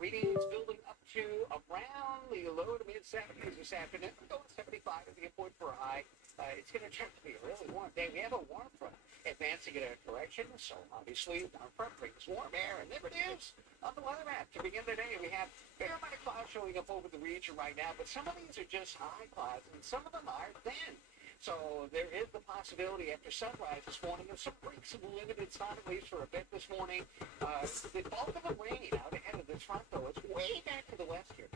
readings building up to around the low to mid 70s this afternoon. We're going 75 at the airport for a high. It's going to turn to be a really warm day. We have a warm front advancing in our direction, so obviously warm front brings warm air, and there it is on the weather map. To begin the day, we have a fair amount of clouds showing up over the region right now, but some of these are just high clouds, and some of them are thin. So there is the possibility after sunrise this morning of some breaks of limited sun, at least for a bit this morning. The bulk of the rain out ahead of this front, though, is way back to the west here,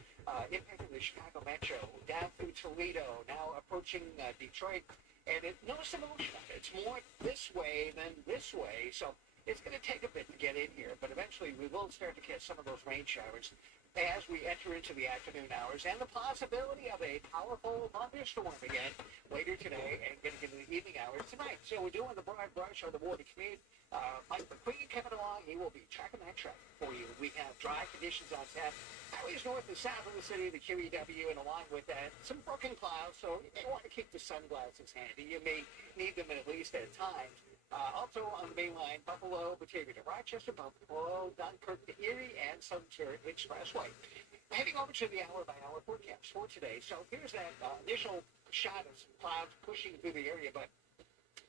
impacting the Chicago metro, down through Toledo, now approaching Detroit. And notice the motion of it. It's more this way than this way, so it's going to take a bit to get in here, but eventually we will start to catch some of those rain showers as we enter into the afternoon hours, and the possibility of a powerful thunderstorm again later today and getting into the evening hours tonight. So we're doing the broad brush on the morning commute. Mike McQueen coming along. He will be tracking that traffic for you. We have dry conditions on tap. Highways north and south of the city, the QEW, and along with that, some broken clouds, so you may want to keep the sunglasses handy. You may need them at least at times. Also on the main line, Buffalo, Batavia to Rochester, Buffalo, Dunkirk to Erie, and Southern Tier Expressway. Heading over to the hour-by-hour forecast for today. So here's that initial shot of some clouds pushing through the area, but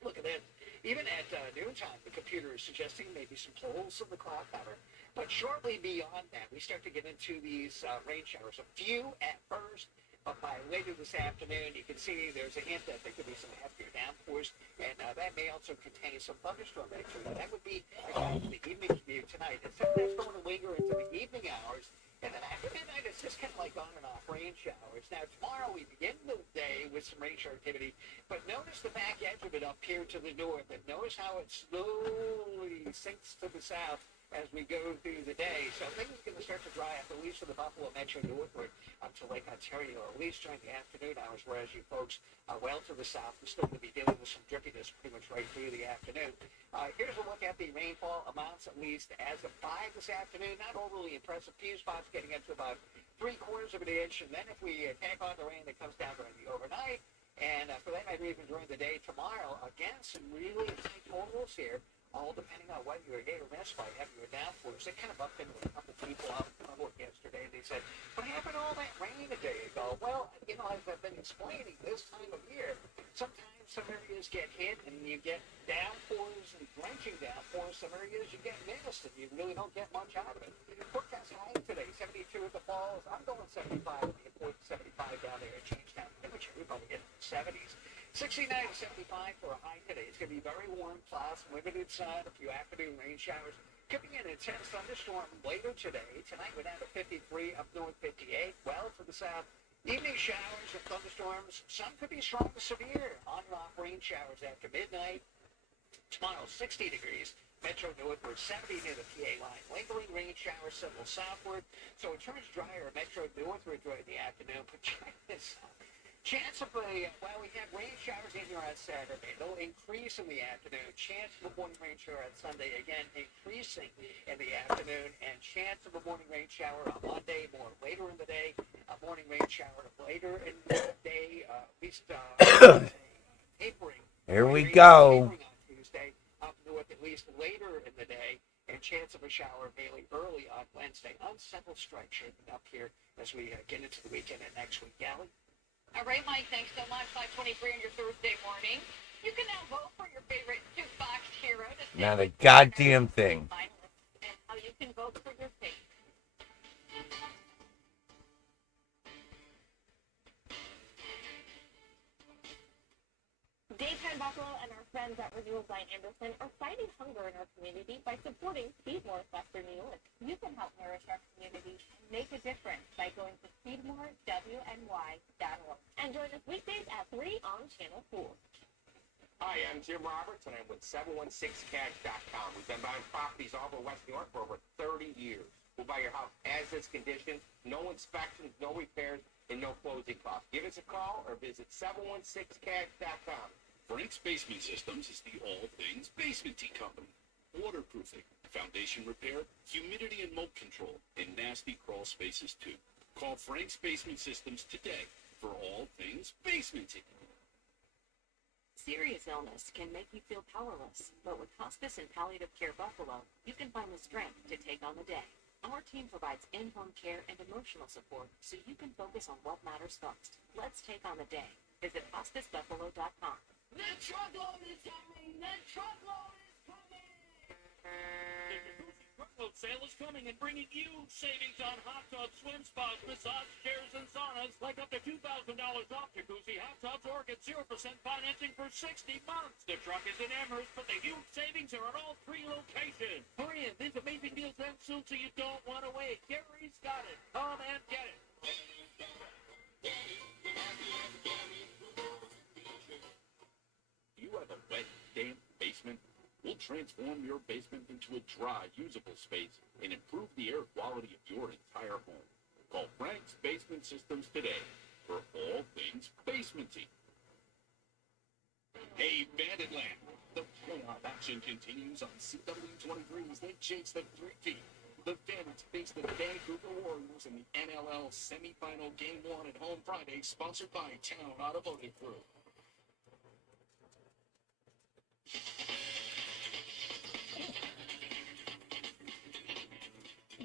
look at that. Even at noontime, the computer is suggesting maybe some holes in the cloud cover. But shortly beyond that, we start to get into these rain showers. A few at first, but by later this afternoon, you can see there's a hint that there could be some heftier downpours, and that may also contain some thunderstorm activity. That would be the evening commute tonight. And some of that's going to linger into the evening hours, and then after midnight, it's just kind of like on and off rain showers. Now, tomorrow we begin the day with some rain shower activity, but notice the back edge of it up here to the north, and notice how it slowly sinks to the south as we go through the day. So things are going to start to dry up, at least for the Buffalo metro northward up to Lake Ontario, at least during the afternoon hours, whereas you folks well to the south are still going to be dealing with some drippiness pretty much right through the afternoon. Here's a look at the rainfall amounts, at least as of 5 this afternoon. Not overly impressive. Few spots getting up to about 3/4 of an inch, and then if we tack on the rain that comes down during the overnight, and for that matter even during the day tomorrow, again, some really tight totals here, all depending on whether you're hit or miss by heavier downpours. They kind of bumped into a couple people out in public yesterday, and they said, what happened to all that rain a day ago? Well, you know, as I've been explaining, this time of year, sometimes some areas get hit and you get downpours and drenching downpours. Some areas you get missed and you really don't get much out of it. Forecast high today, 72 at the Falls. I'm going 75 at the important 75 down there at Jamestown. Pretty much everybody getting 70s. 69 to 75 for a high today. It's going to be very warm, clouds, limited sun, a few afternoon rain showers. Could be an intense thunderstorm later today. Tonight we're down to 53, up north 58. Well to the south, evening showers and thunderstorms. Some could be strong to severe on and off rain showers after midnight. Tomorrow 60 degrees. Metro northward 70 near the PA line. Lingering rain showers settle southward. So it turns drier Metro northward during the afternoon. But check this out. Chance of we have rain showers in here on Saturday. They'll increase in the afternoon. Chance of a morning rain shower on Sunday, again, increasing in the afternoon. And chance of a morning rain shower on Monday, more later in the day. A morning rain shower later in the day, at least tapering. Here we go. Tapering on Tuesday, up north at least later in the day. And chance of a shower mainly early on Wednesday. Unsettled strike shaping up here as we get into the weekend and next week. Gally? All right, Mike, thanks so much. 5:23 on your Thursday morning. You can now vote for your favorite jukebox hero. Not a goddamn thing. And how you can vote for your pick. Daytime Buffalo and our friends at Renewal by Anderson are fighting hunger in our community by supporting Speedmore Western New York. You can help nourish our community and make a difference by going to speedmorewny.org. And join us weekdays at 3 on Channel 4. Hi, I'm Jim Roberts, and I'm with 716cash.com. We've been buying properties all over West New York for over 30 years. We'll buy your house as is condition, no inspections, no repairs, and no closing costs. Give us a call or visit 716cash.com. Frank's Basement Systems is the all things basement tea company. Waterproofing, foundation repair, humidity and mold control, and nasty crawl spaces too. Call Frank's Basement Systems today for all things basement tea. Serious illness can make you feel powerless, but with Hospice and Palliative Care Buffalo, you can find the strength to take on the day. Our team provides in-home care and emotional support so you can focus on what matters most. Let's take on the day. Visit hospicebuffalo.com. The truckload is coming! The truckload is coming! The truckload sale is coming and bringing you savings on hot tubs, swim spas, massage chairs, and saunas, like up to $2,000 off jacuzzi hot tubs, or get 0% financing for 60 months. The truck is in Amherst, but the huge savings are at all 3 locations. Hurry in, these amazing deals end soon, so you don't want to wait. Gary's got it. Come and get it. You have a wet, damp basement? We'll transform your basement into a dry, usable space and improve the air quality of your entire home. Call Frank's Basement Systems today for all things basementy. Hey, Banditland! The playoff action continues on CW23 as they chase the 3-peat. The Bandits face the Vancouver Warriors in the NLL semifinal Game 1 at home Friday, sponsored by Town Automotive Group.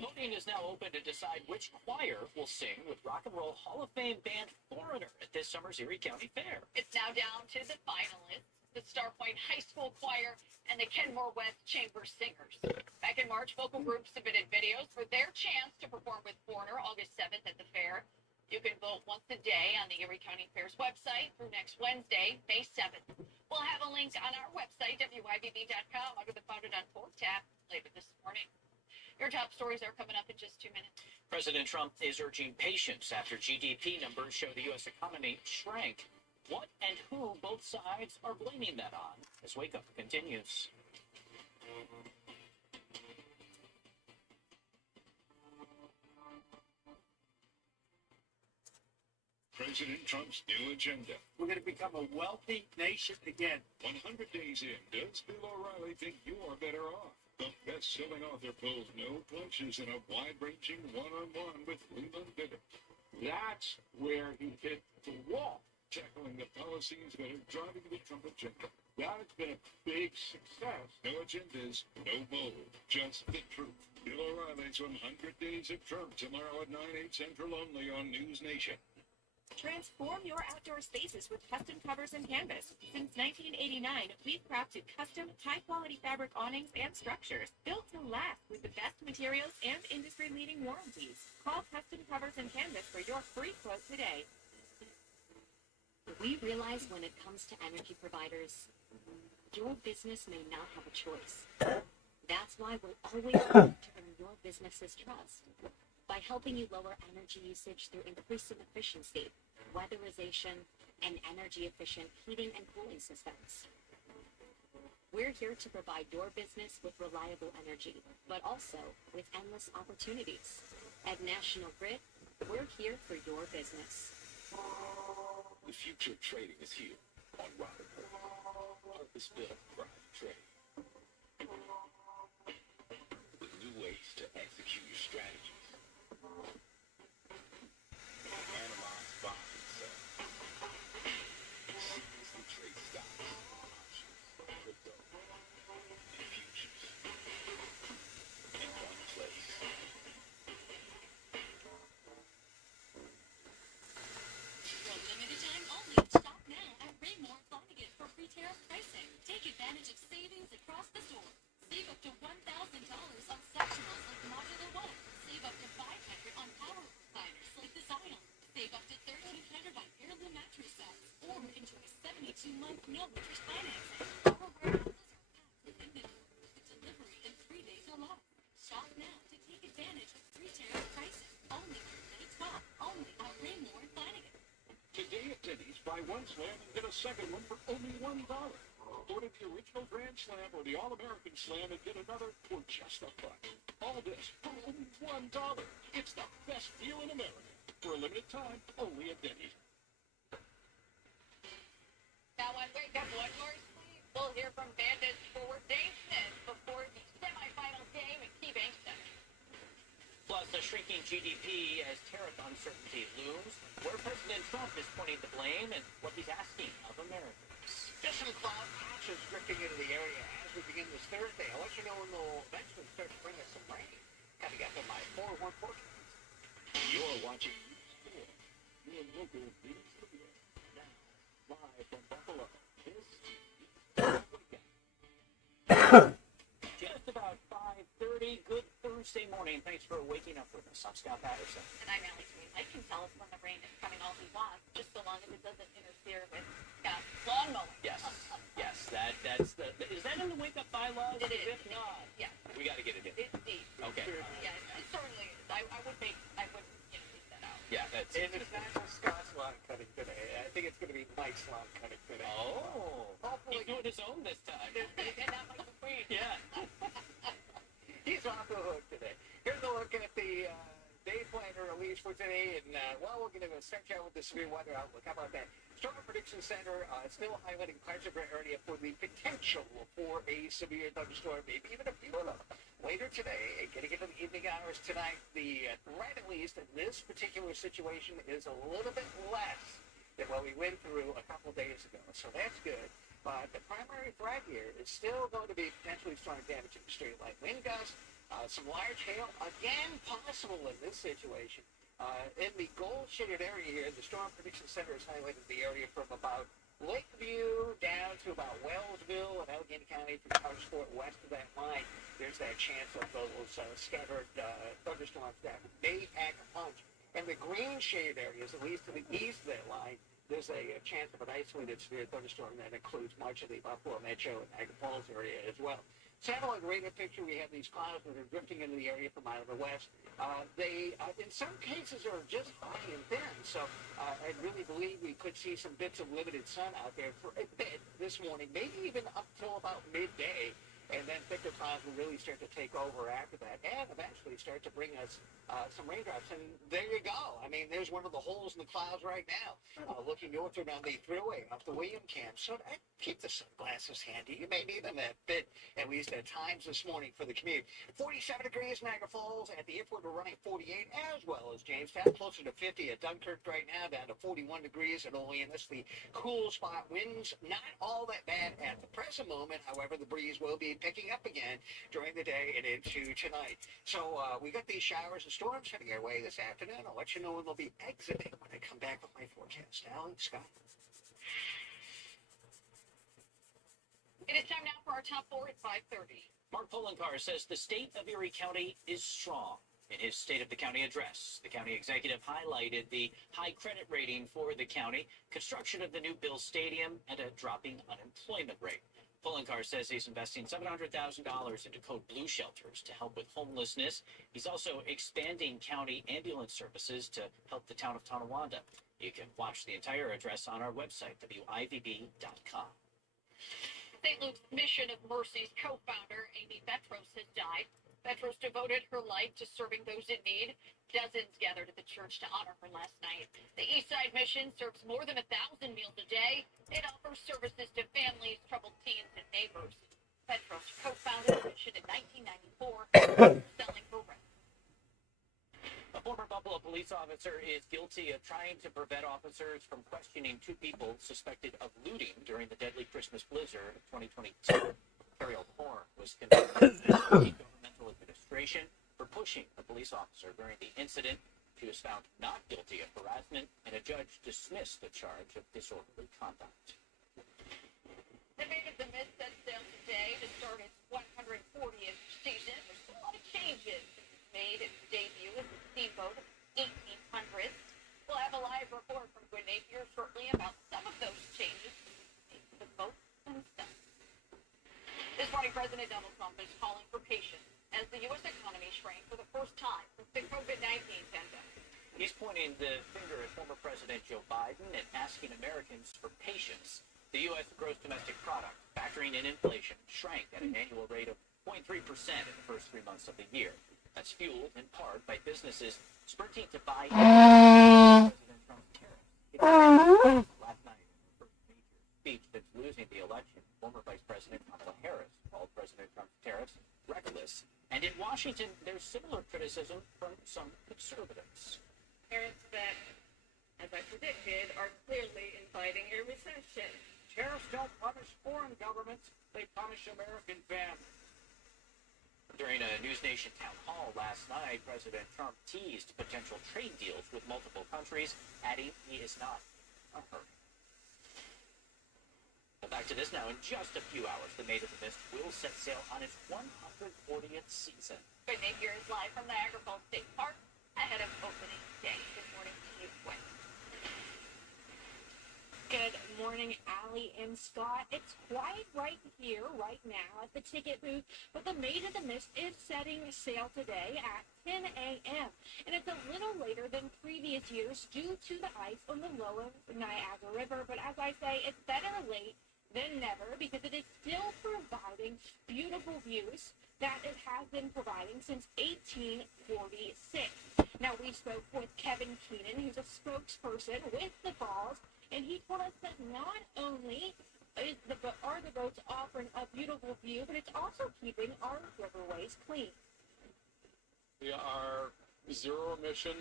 Voting is now open to decide which choir will sing with Rock and Roll Hall of Fame band Foreigner at this summer's Erie County Fair. It's now down to the finalists, the Starpoint High School Choir and the Kenmore West Chamber Singers. Back in March, vocal groups submitted videos for their chance to perform with Foreigner August 7th at the fair. You can vote once a day on the Erie County Fair's website through next Wednesday, May 7th. We'll have a link on our website, WYBB.com, under the Founded.org tab later this morning. Your top stories are coming up in just 2 minutes. President Trump is urging patience after GDP numbers show the U.S. economy shrank. What and who both sides are blaming that on as Wake Up continues. President Trump's new agenda. We're going to become a wealthy nation again. 100 days in, does Bill O'Reilly think you're better off? The best-selling author pulls no punches in a wide-ranging one-on-one with Leland Bidder. That's where he hit the wall, tackling the policies that are driving the Trump agenda. That has been a big success. No agendas, no mold, just the truth. Bill O'Reilly's 100 Days of Trump tomorrow at 9, 8 Central only on News Nation. Transform your outdoor spaces with custom covers and canvas. Since 1989, we've crafted custom, high-quality fabric awnings and structures built to last with the best materials and industry-leading warranties. Call Custom Covers and Canvas for your free quote today. We realize when it comes to energy providers, your business may not have a choice. That's why we'll always work to earn your business's trust. By helping you lower energy usage through increasing efficiency, weatherization, and energy-efficient heating and cooling systems. We're here to provide your business with reliable energy, but also with endless opportunities. At National Grid, we're here for your business. The future of trading is here on Robinhood. Purpose-built private trading. With new ways to execute your strategies. Analyze, buy, and sell. Seamlessly trade stocks, options, crypto, and futures in one place. For limited time only, shop now at Raymore Flanagan for free tariff pricing. Take advantage of savings across the store. Save up to $1,000 on sectionals like Modular One. Save up to $500 on power recliners like the Zion. Save up to $1,300 on heirloom mattress sets. Or enjoy 72-month no interest financing. Our warehouses are packed with inventory with delivery in 3 days or less. Shop now to take advantage of free tariff pricing. Only through May 12th. Only at Raymore Flanagan. Today at Denny's, buy one slam and get a second one for only $1. Order the original Grand Slam or the All-American Slam and get another for just a buck. All this for only $1. It's the best deal in America. For a limited time, only at Denny's. Now on Wake Up One More Sleep, we'll hear from Bandits forward Dave Smith before the semifinal game at KeyBank Center. Plus, a shrinking GDP as tariff uncertainty looms, where President Trump is pointing the blame and what he's asking of Americans. Just some cloud patches drifting into the area as we begin this Thursday. I'll let you know when they'll eventually start to bring us some rain. Coming up in my 411 forecast. You're watching your local news radio. Now, live from Buffalo, this weekend. Just about 5:30. Good Thursday morning. Thanks for waking up with us. I'm Scott Patterson. And I'm Allie Sweet. I can tell us when the rain is coming all he wants, just so long as it doesn't interfere with Scott's lawn mowing. Yes, yes. That's the. Is that in the wake up bylaws? It is. If not, Yeah. we got to get it in. It's deep. Okay. Yeah, it certainly is. I would leave that out. Yeah, that's. And it's not just Scott's lawn cutting today. I think it's going to be Mike's lawn cutting today. Oh, Hopefully. he's doing his own this time. And not Mike McQueen. Yeah. He's off the hook today. Here's a look at the day planner release for today, and we're going to start out with the severe weather outlook. How about that? Storm Prediction Center still highlighting parts of our area for the potential for a severe thunderstorm, maybe even a few of them. Later today, getting into the evening hours tonight, the threat, at least in this particular situation, is a little bit less than what we went through a couple days ago. So that's good. But the primary threat here is still going to be potentially strong damage in the straight line wind gusts, some large hail, again possible in this situation. In the gold-shaded area here, the Storm Prediction Center is highlighting the area from about Lakeview down to about Wellsville and Allegheny County from Parksport west of that line. There's that chance of those scattered thunderstorms that may pack a punch. And the green-shaded areas, at least to the east of that line, there's a chance of an isolated severe thunderstorm that includes much of the Buffalo Metro and Niagara Falls area as well. Satellite radar picture, we have these clouds that are drifting into the area from out of the west. They, in some cases, are just high and thin, so I really believe we could see some bits of limited sun out there for a bit this morning, maybe even up till about midday. And then thicker clouds will really start to take over after that and eventually start to bring us some raindrops. And there you go. I mean, there's one of the holes in the clouds right now. Looking northward on the thruway up the William Camp. So keep the sunglasses handy. You may need them a bit, at least at times this morning for the commute. 47 degrees Niagara Falls. At the airport, we're running 48 as well as Jamestown. Closer to 50 at Dunkirk right now, down to 41 degrees at Oleander. The cool spot winds, not all that bad at the present moment. However, the breeze will be picking up again during the day and into tonight. So we got these showers and storms heading our way this afternoon. I'll let you know when they'll be exiting when I come back with my forecast. Alan, Scott. It is time now for our top four at 5:30. Mark Poloncarz says the state of Erie County is strong. In his State of the County address, the county executive highlighted the high credit rating for the county, construction of the new Bill Stadium, and a dropping unemployment rate. Poloncarz says he's investing $700,000 into Code Blue shelters to help with homelessness. He's also expanding county ambulance services to help the town of Tonawanda. You can watch the entire address on our website, wivb.com. St. Luke's Mission of Mercy's co-founder, Amy Petros, has died. Petros devoted her life to serving those in need. Dozens gathered at the church to honor her last night. The Eastside Mission serves more than 1,000 meals a day. It offers services to families, troubled teens, and neighbors. Petros co-founded the mission in 1994, selling her rent. A former Buffalo police officer is guilty of trying to prevent officers from questioning two people suspected of looting during the deadly Christmas blizzard of 2022. Ariel Horn was convicted of governmental administration for pushing a police officer during the incident. She was found not guilty of harassment, and a judge dismissed the charge of disorderly conduct. The Maid of the Mist set sail today to start its 140th season. There's a lot of changes made its debut as a steamboat of 1800s. We'll have a live report from Gwen Napier shortly about some of those changes to the boat themselves. This morning, President Donald Trump is calling for patience as the U.S. economy shrank for the first time since the COVID-19 pandemic. He's pointing the finger at former President Joe Biden and asking Americans for patience. The U.S. gross domestic product, factoring in inflation, shrank at an annual rate of 0.3% in the first 3 months of the year. That's fueled in part by businesses sprinting to buy President Trump's tariffs. Last night, in her first major speech since losing the election, former Vice President Kamala Harris called President Trump's tariffs reckless. And in Washington, there's similar criticism from some conservatives. Tariffs that, as I predicted, are clearly inviting a recession. Tariffs don't punish foreign governments, they punish American families. During a News Nation town hall last night, President Trump teased potential trade deals with multiple countries, adding he is not in a hurry. Well, back to this now. In just a few hours, the Maid of the Mist will set sail on its 140th season. Good Napier is live from Niagara Falls State Park ahead of opening day. Good morning to you, Gwen. Good morning, Allie and Scott. It's quiet right here, right now, at the ticket booth, but the Maid of the Mist is setting sail today at 10 a.m. And it's a little later than previous years due to the ice on the lower Niagara River. But as I say, it's better late than never because it is still providing beautiful views that it has been providing since 1846. Now, we spoke with Kevin Keenan, who's a spokesperson with the Falls, and he told us that not only are the boats offering a beautiful view, but it's also keeping our riverways clean. They are zero emission,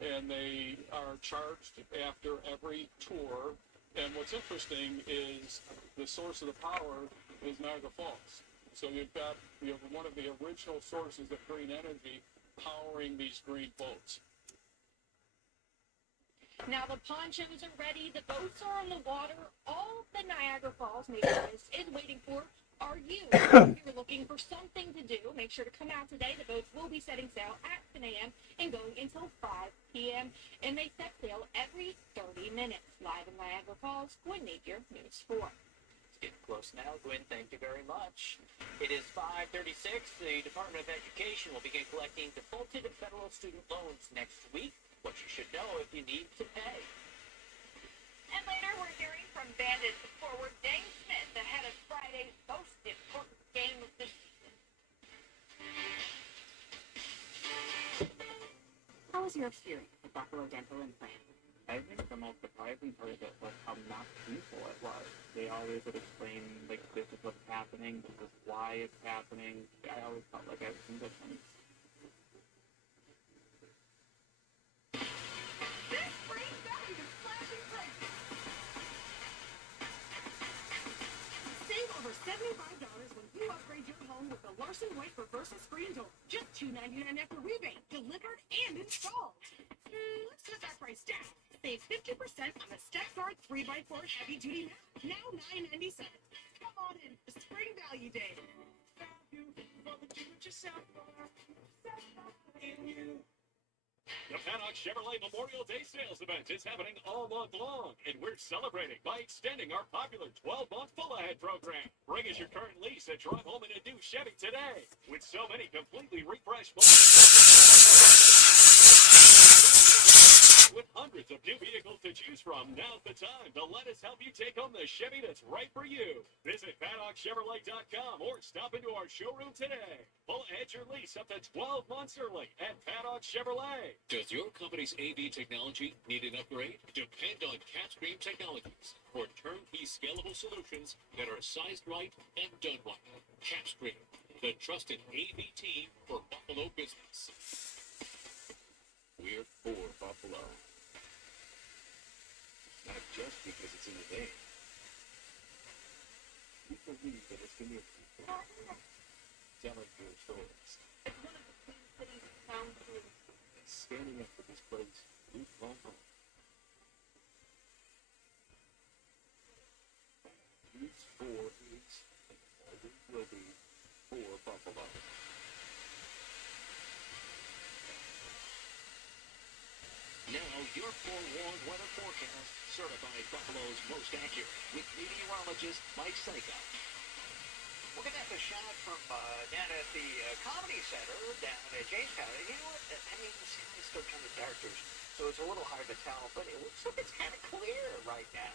and they are charged after every tour. And what's interesting is the source of the power is Niagara Falls. So you have one of the original sources of green energy powering these green boats. Now the ponchos are ready, the boats are on the water, all the Niagara Falls neighborhoods is waiting for are you. If you're looking for something to do, make sure to come out today. The boats will be setting sail at 10 a.m. and going until 5 p.m. And they set sail every 30 minutes. Live in Niagara Falls, Gwen Napier, News 4. It's getting close now. Gwen, thank you very much. It is 5:36. The Department of Education will begin collecting defaulted federal student loans next week. What you should know if you need to pay. And later, we're hearing from Bandits forward Dane Smith ahead of Friday's most important game of the season. How was your experience with Buffalo Dental Implant? I think the most surprising part of it was how not painful it was. They always would explain, like, this is what's happening, this is why it's happening. I always felt like I was conditioned. Save over $75 when you upgrade your home with the Larson White Reversal Screen Door. Just $2.99 after rebate, delivered and installed. Let's cut that price down. Save 50% on the Step Guard 3x4 Heavy Duty mat. Now $9.97. Come on in for Spring Value Day. Value for the do-it-yourself. The Paddock Chevrolet Memorial Day sales event is happening all month long, and we're celebrating by extending our popular 12-month full-ahead program. Bring us your current lease and drive home in a new Chevy today. With so many completely refreshed with hundreds of new vehicles to choose from, now's the time to let us help you take home the Chevy that's right for you. Visit PaddockChevrolet.com or stop into our showroom today. We'll add your lease up to 12 months early at Paddock Chevrolet. Does your company's AV technology need an upgrade? Depend on Capscreen Technologies for turnkey scalable solutions that are sized right and done right. Capscreen, the trusted AV team for Buffalo business. We're for Buffalo. Not just because it's in the name. We believe that it's going to be telling your stories. It's one of the clean cities in town, too. Standing up for this place, we've gone home. These 4 is and always will be for Buffalo. Now, your forewarned weather forecast, certified Buffalo's most accurate, with meteorologist Mike Seika. We're going to have a shot from down at the Comedy Center down at Jamestown. You know what? I mean, the sky is still kind of darkish, so it's a little hard to tell, but it looks like it's kind of clear right now.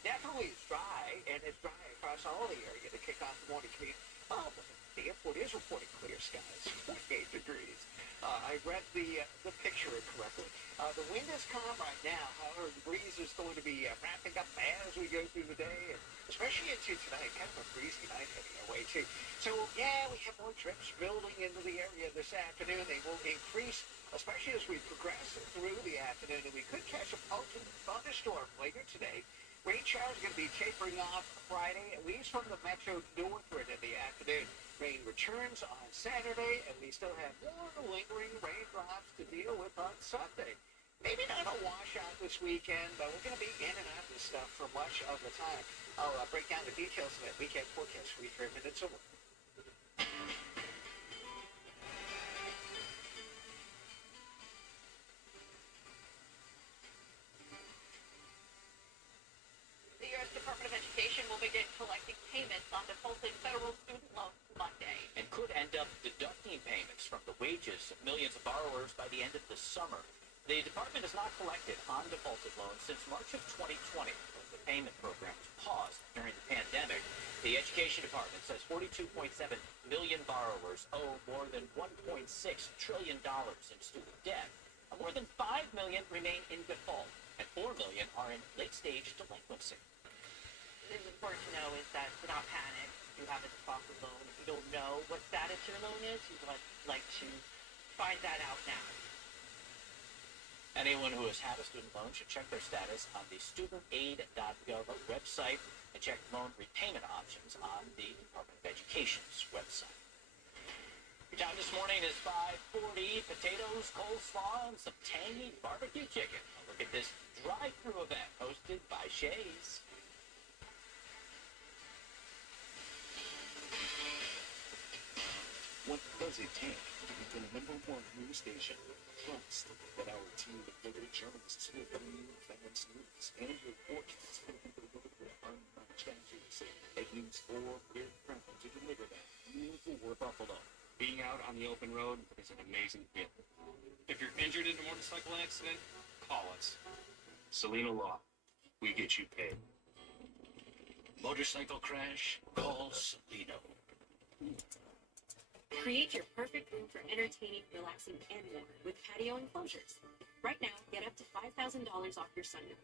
Definitely it's dry, and it's dry across all the area to kick off the morning commute. Oh, the airport is reporting clear skies, 48 degrees. I read the picture correctly. The wind is calm right now. However, the breeze is going to be ramping up as we go through the day, and especially into tonight, kind of a breezy night heading our way too. So yeah, we have more trips building into the area this afternoon. They will increase, especially as we progress through the afternoon, and we could catch a potent thunderstorm later today. Rain showers are going to be tapering off Friday, at least from the metro northward in the afternoon. Rain returns on Saturday, and we still have more lingering raindrops to deal with on Sunday. Maybe not a washout this weekend, but we're going to be in and out of this stuff for much of the time. I'll break down the details of that weekend forecast for you here in minutes or more. The U.S. Department of Education will begin collecting payments on defaulted federal student loans Monday. And could end up deducting payments from the wages of millions of borrowers by the end of the summer. The department has not collected on defaulted loans since March of 2020. The payment program was paused during the pandemic. The Education Department says 42.7 million borrowers owe more than $1.6 trillion in student debt. More than 5 million remain in default, and 4 million are in late-stage delinquency. What is important to know is that to not panic. If you have a defaulted loan, if you don't know what status your loan is, you'd like to find that out now. Anyone who has had a student loan should check their status on the studentaid.gov website and check loan repayment options on the Department of Education's website. Your time this morning is 5:40. Potatoes, coleslaw, and some tangy barbecue chicken. Look at this drive-thru event hosted by Shays. What does it take to become #1 news station? Trust that our team of local journalists will bring you advanced news and reports will deliver unmatched accuracy. At News 4, we're proud to deliver that for Buffalo. Being out on the open road is an amazing feeling. If you're injured in a motorcycle accident, call us. Selena Law, we get you paid. Motorcycle crash? Call Selena. Create your perfect room for entertaining, relaxing, and more with patio enclosures. Right now, get up to $5,000 off your sunroof.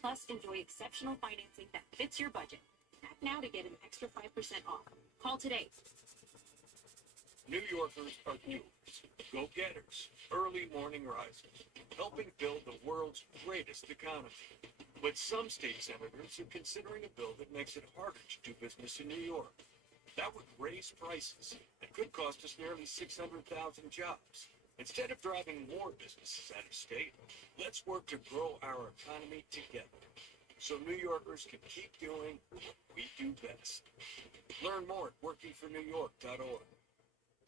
Plus, enjoy exceptional financing that fits your budget. Act now to get an extra 5% off. Call today. New Yorkers are doers, go-getters, early morning risers, helping build the world's greatest economy. But some state senators are considering a bill that makes it harder to do business in New York. That would raise prices and could cost us nearly 600,000 jobs. Instead of driving more businesses out of state, let's work to grow our economy together so New Yorkers can keep doing what we do best. Learn more at workingfornewyork.org.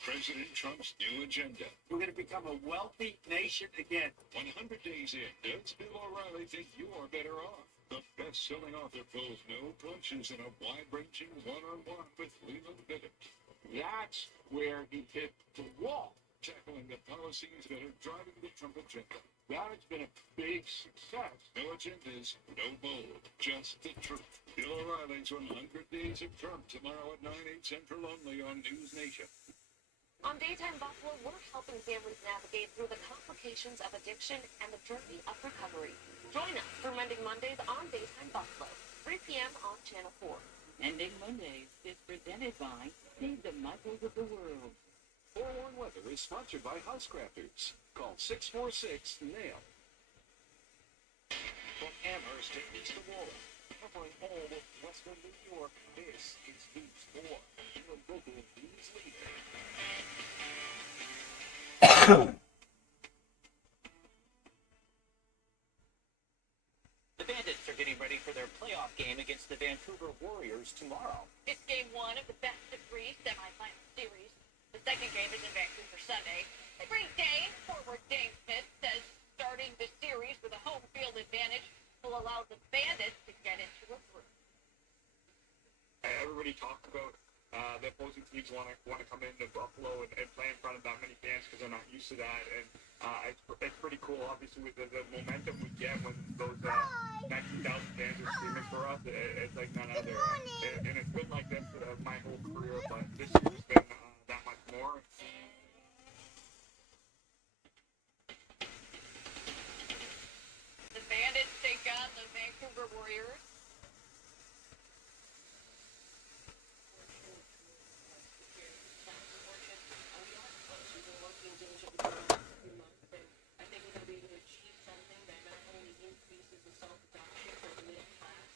President Trump's new agenda. We're going to become a wealthy nation again. 100 days in, does Bill O'Reilly think you are better off? The best-selling author pulls no punches in a wide-ranging one-on-one with Leland Bennett. That's where he hit the wall. Tackling the policies that are driving the Trump agenda. That has been a big success. No agendas, no mold, just the truth. Bill O'Reilly's 100 Days of Trump tomorrow at 9, 8 Central only on News Nation. On Daytime Buffalo, we're helping families navigate through the complications of addiction and the journey of recovery. Join us for Mending Mondays on Daytime Buffalo, 3 p.m. on Channel 4. Mending Mondays is presented by Save the Michaels of the World. 4-1 Weather is sponsored by Housecrafters. Call 646-NAIL. From Amherst to East Aurora, covering all of western New York, this is News 4, your local news leader. The Bandits are getting ready for their playoff game against the Vancouver Warriors tomorrow. It's game 1 of the best-of-3 semifinal series. The second game is in Vancouver Sunday. The Great Dane, forward Dane Smith, says starting the series with a home field advantage will allow the Bandits to get into a group. Everybody talks about the opposing teams want to come into Buffalo and play in front of that many fans because they're not used to that, and it's pretty cool. Obviously, with the momentum we get when those 19,000 fans are screaming for us, it's like none other. And it's been like this my whole career, but this year's been that much more. The Bandits take on the Vancouver Warriors. I think we're going to be able to achieve something that not only increases the self-adoption for the middle class,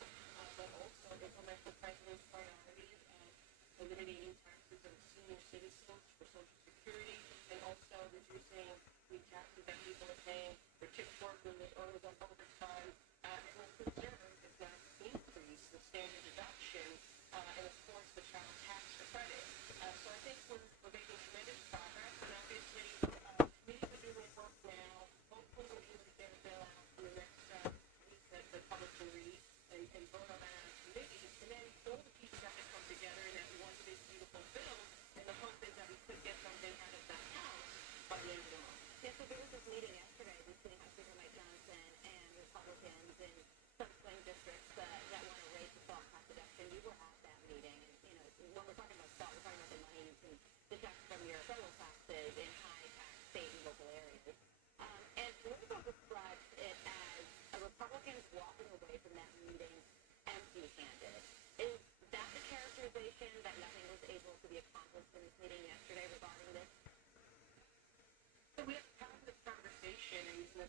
but also implements the president's priorities of eliminating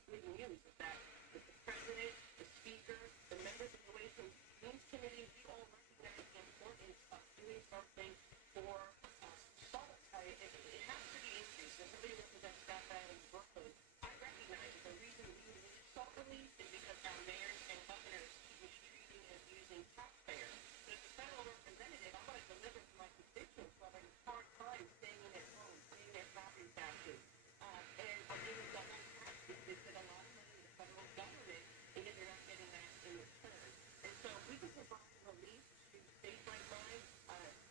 big news is that the president, the speaker, the members of the Ways and Means Committee, we all recognize the importance of doing something for salt. It has to be increased. It really represents Staten Island and Brooklyn. I recognize that the reason we need salt relief is because our mayors and governors keep mistreating and abusing taxpayers. But as a federal representative, I want to deliver to my constituents who are having a hard time staying in their homes, paying their property taxes, and are getting double taxes. They spend a lot of money in the federal government, and yet they're not getting that in return. And so we can provide relief to states like mine,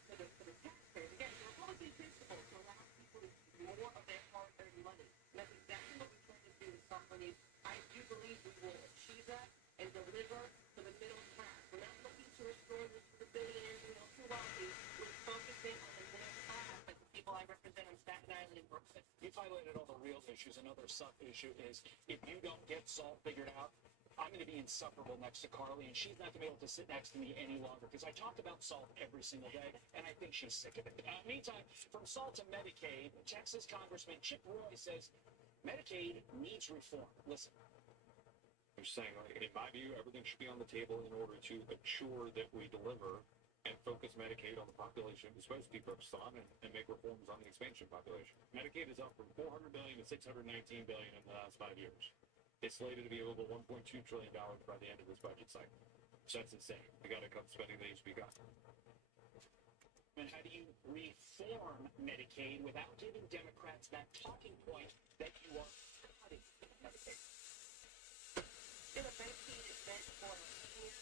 for the taxpayers. Again, the Republican principle to allow people to use more of their hard-earned money. And that's exactly what we plan to do with salt relief. I do believe we will achieve that and deliver to the middle class. We're not looking to restore this to the billionaires and the too wealthy. We're focusing on the middle class, like the people I represent on Staten Island and Brooklyn. You've highlighted all the real issues. Another sub-issue is if you don't get salt figured out, I'm going to be insufferable next to Carly, and she's not going to be able to sit next to me any longer because I talk about salt every single day, and I think she's sick of it. Meantime, from salt to Medicaid, Texas Congressman Chip Roy says Medicaid needs reform. Listen. I'm saying, like, in my view, everything should be on the table in order to ensure that we deliver and focus Medicaid on the population it's supposed to be focused on and make reforms on the expansion population. Medicaid is up from $400 billion to $619 billion in the last 5 years. It's slated to be over $1.2 trillion by the end of this budget cycle. So that's insane. We got to cut spending that needs to be cut. And how do you reform Medicaid without giving Democrats that talking point that you are cutting Medicaid? You know, Medicaid is meant for seniors,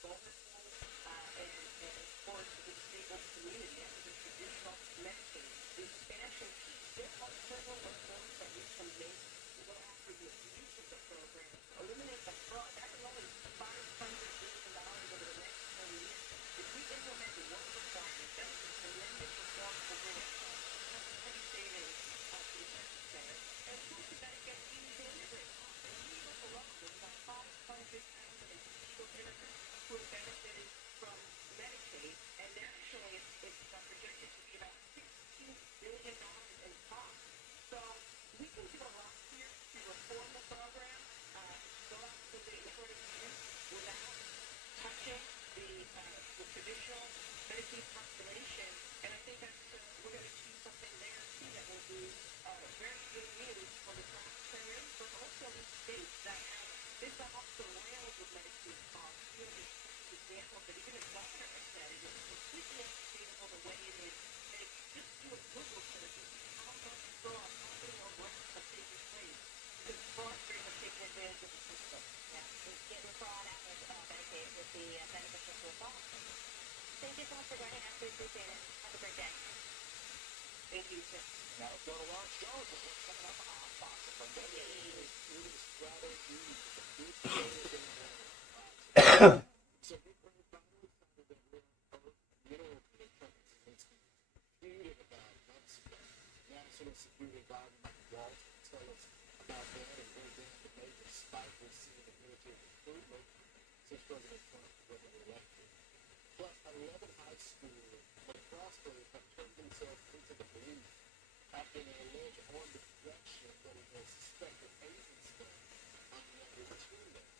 vulnerable, and for the disabled community. That was a traditional Medicaid. The expansion piece, there are several reforms that we can make to go after the abuse of the program, eliminate the fraud. That is only $500 billion over the next 10 years. If we implement the one requirement, that's a tremendous reform for bringing heavy savings to the taxpayer. And of course, you got to get these immigrants. In New York alone, there's about 500,000 illegal immigrants who have benefited from Medicaid, and nationally it's projected to be about $16 billion in costs. So we can do a lot here to reform the program, go after the immigrant abuse without touching the traditional Medicaid population, and I think that's we're going to achieve something there too that will be very good news for the taxpayers, but also the states that have been off the rails with Medicaid costs. You know, there's examples that even the governor has said it is completely unsustainable the way it is. And if you just do a Google search, you see how much fraud, how many arrests have taken place. Because fraudsters are taking advantage of the system. Yeah, it's getting fraud out of Medicaid with the beneficial to us all. Thank you so much for joining us. We appreciate it. Have a great day. Thank you, sir. Now let's go to Ron Jones with what's coming up on Fox from So we were finally found that we're middle of the country. It's disputed about national security advisor Walt tell us about that and break down the major spike we've seen in military recruitment since President Trump was elected. Plus, 11 high school lacrosse players have turned themselves into the police after an alleged armed deflection that was a suspected Asian stunt on one of their teammates.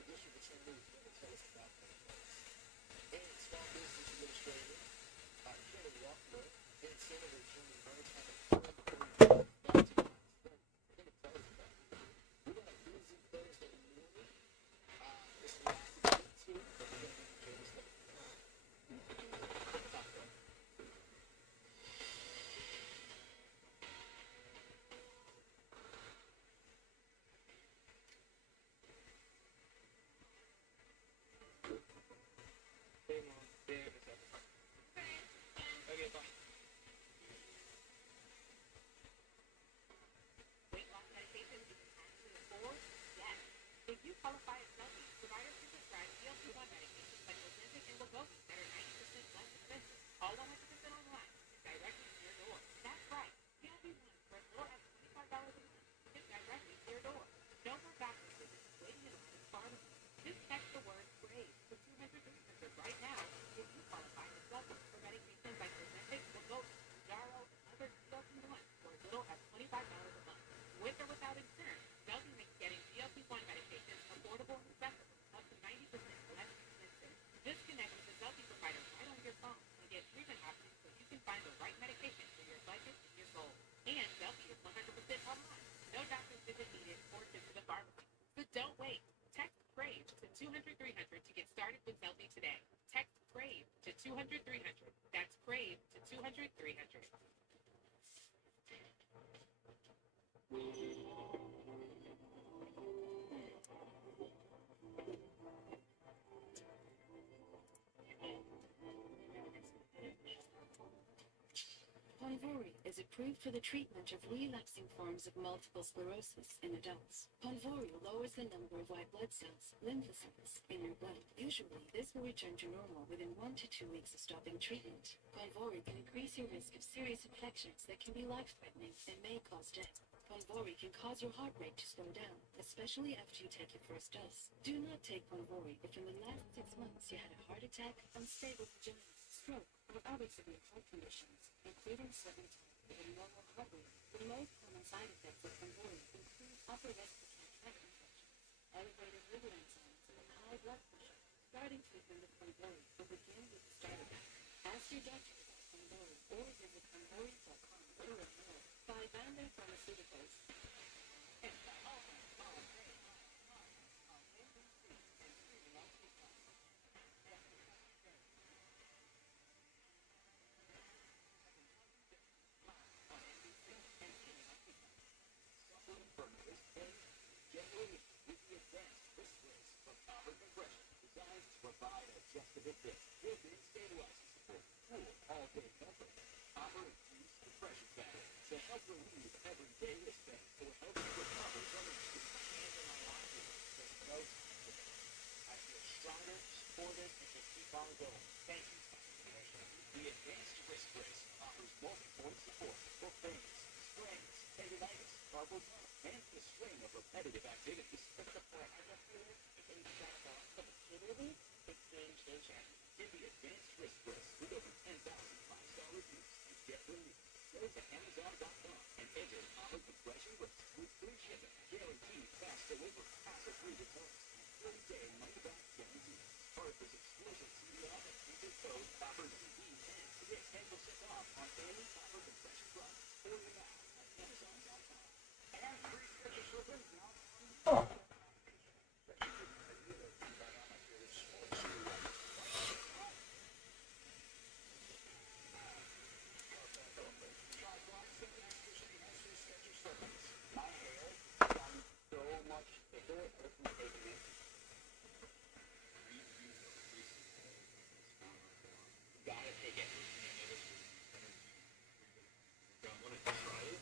The district attorney is going to tell us about that case. And Small Business Administrator Kelly Walker and Senator Jimmy Burns have a third degree back to the state. They're going to tell us about it. We're going to busy Thursday morning. It's the last week too, but we're going to be James Lake. treatment options so you can find the right medication for your budget and your goals. And Zelby is 100% online. No doctor's visit needed or trip to the pharmacy. But don't wait. Text CRAVE to 200-300 to get started with Zelby today. Text CRAVE to 200-300. That's CRAVE to 200-300. Ponvory is approved for the treatment of relapsing forms of multiple sclerosis in adults. Ponvory lowers the number of white blood cells, lymphocytes, in your blood. Usually, this will return to normal within 1 to 2 weeks of stopping treatment. Ponvory can increase your risk of serious infections that can be life-threatening and may cause death. Ponvory can cause your heart rate to slow down, especially after you take your first dose. Do not take Ponvory if in the last 6 months you had a heart attack, unstable angina, stroke, or other severe heart conditions, including certain types of abnormal heart rate. The most common side effects of Ponvory include upper respiratory tract infections, elevated liver enzymes, and high blood pressure. Starting treatment with Ponvory will begin with the starter pack. Ask your doctor about Ponvory or visit ponvory.com to learn more. By Vanda Pharmaceuticals. Generally, with the advanced wrist brace from ORTUR Compression, designed to provide adjustable fit, built-in stabilizing support, cool all-day comfort. ORTUR infused compression fabric to help relieve everyday wrist pain or help you recover from injury. I feel stronger, supported, and can keep on going. Thank you. The advanced wrist brace offers multi-point support for veins, sprains, tendinitis, carpal tunnel, and the strain of repetitive activities. Get the advanced wrist brace with over 10,000 five-star reviews and get relief. Go to Amazon.com and enter ORTUR Compression Wrist with free shipping, guaranteed fast delivery, hassle-free returns, 30-day money-back guarantee. Part of this exclusive CD offer, enter code OPPERTV10 to get 10% off on any ORTUR Compression products. Order now at Amazon.com. And free purchase shipping now. My hair has gotten so much thicker ever since taking it. Gotta take it. I wanted to try it.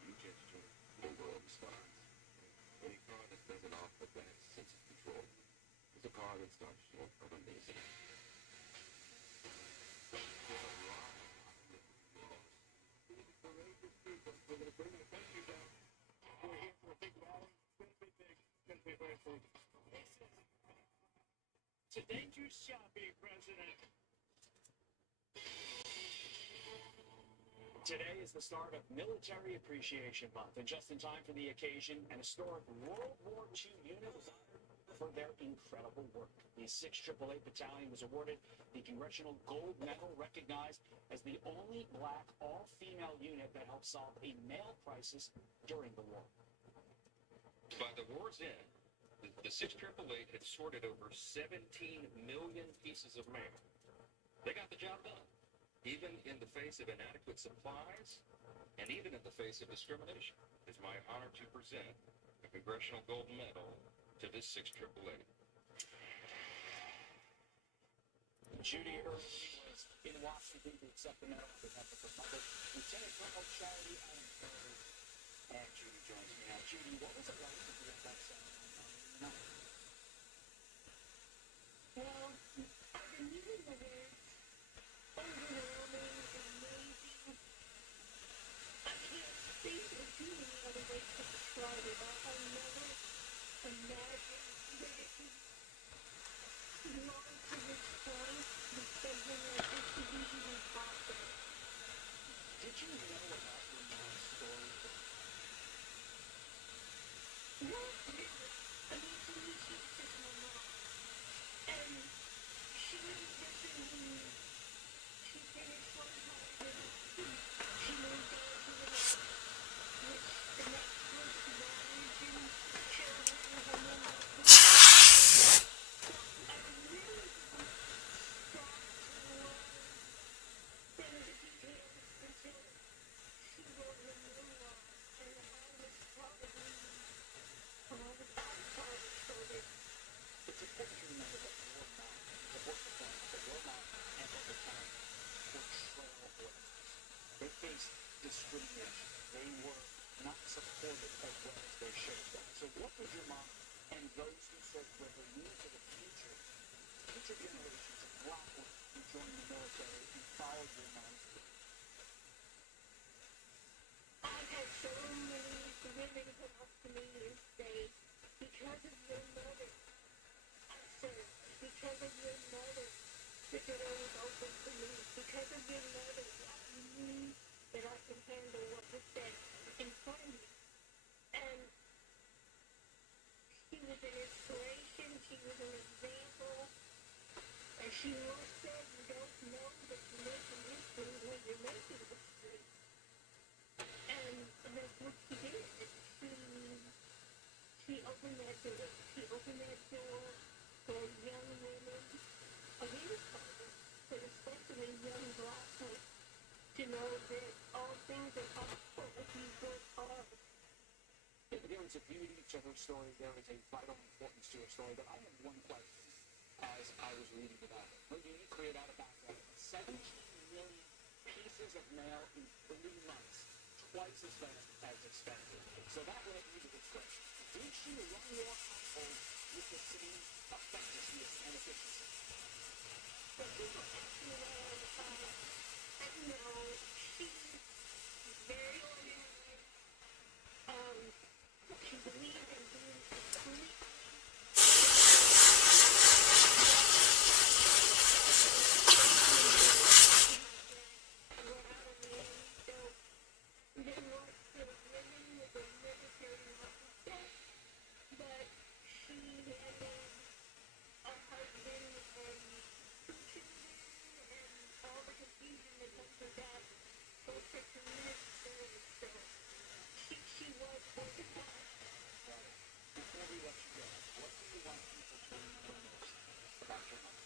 You just took the world response. Any car that doesn't offer that sense of control is a car that starts short of amazing. Today you shall be president. Today is the start of Military Appreciation Month, and just in time for the occasion, an historic World War II unit was honored for their incredible work. The 6th AAA Battalion was awarded the Congressional Gold Medal, recognized as the only black, all-female unit that helped solve a mail crisis during the war. By the war's end, the 6th AAA had sorted over 17 million pieces of mail. They got the job done, even in the face of inadequate supplies and even in the face of discrimination. It's my honor to present a Congressional Gold Medal to this 6th AAA. Judy Early was in Washington to accept the medal on behalf of her mother, Lieutenant Colonel Charity Allen. And Judy joins me now. Judy, what was it like to be at that ceremony? Well, I've been using the word overwhelming, amazing. I can't think of too many other ways to describe it. I never imagined that it could launch to this point, but something like this could be even possible. Did you know about your mom's story? Well, I mean, she used to your time? I've had so many women come up to me and say, because of your mother, sir, because of your mother, the door was open for me. Because of your mother, I knew that I can handle what was said in front of me. And she was an inspiration, she was an example. And she once said, you don't know that you're making history when you're making history. And that's what she did. She opened that door. She opened that door for young women of any color, but especially young black women, to know that all things are possible if you work hard. There is a beauty to her story. There is a vital importance to her story. But I have one question as I was reading about it. Her unique career out of background, 17 million pieces of mail in 3 months, twice as fast as expected. So that led me to this question. Did she run your household with the same effectiveness and efficiency? No, she's very organized. She believes in being complete. Then what she was living with a military officer, but she handled a husband and 2 children and all the confusion that comes with that for community service. So she was organized. Before we let you go, what do you want people to know most about your mother?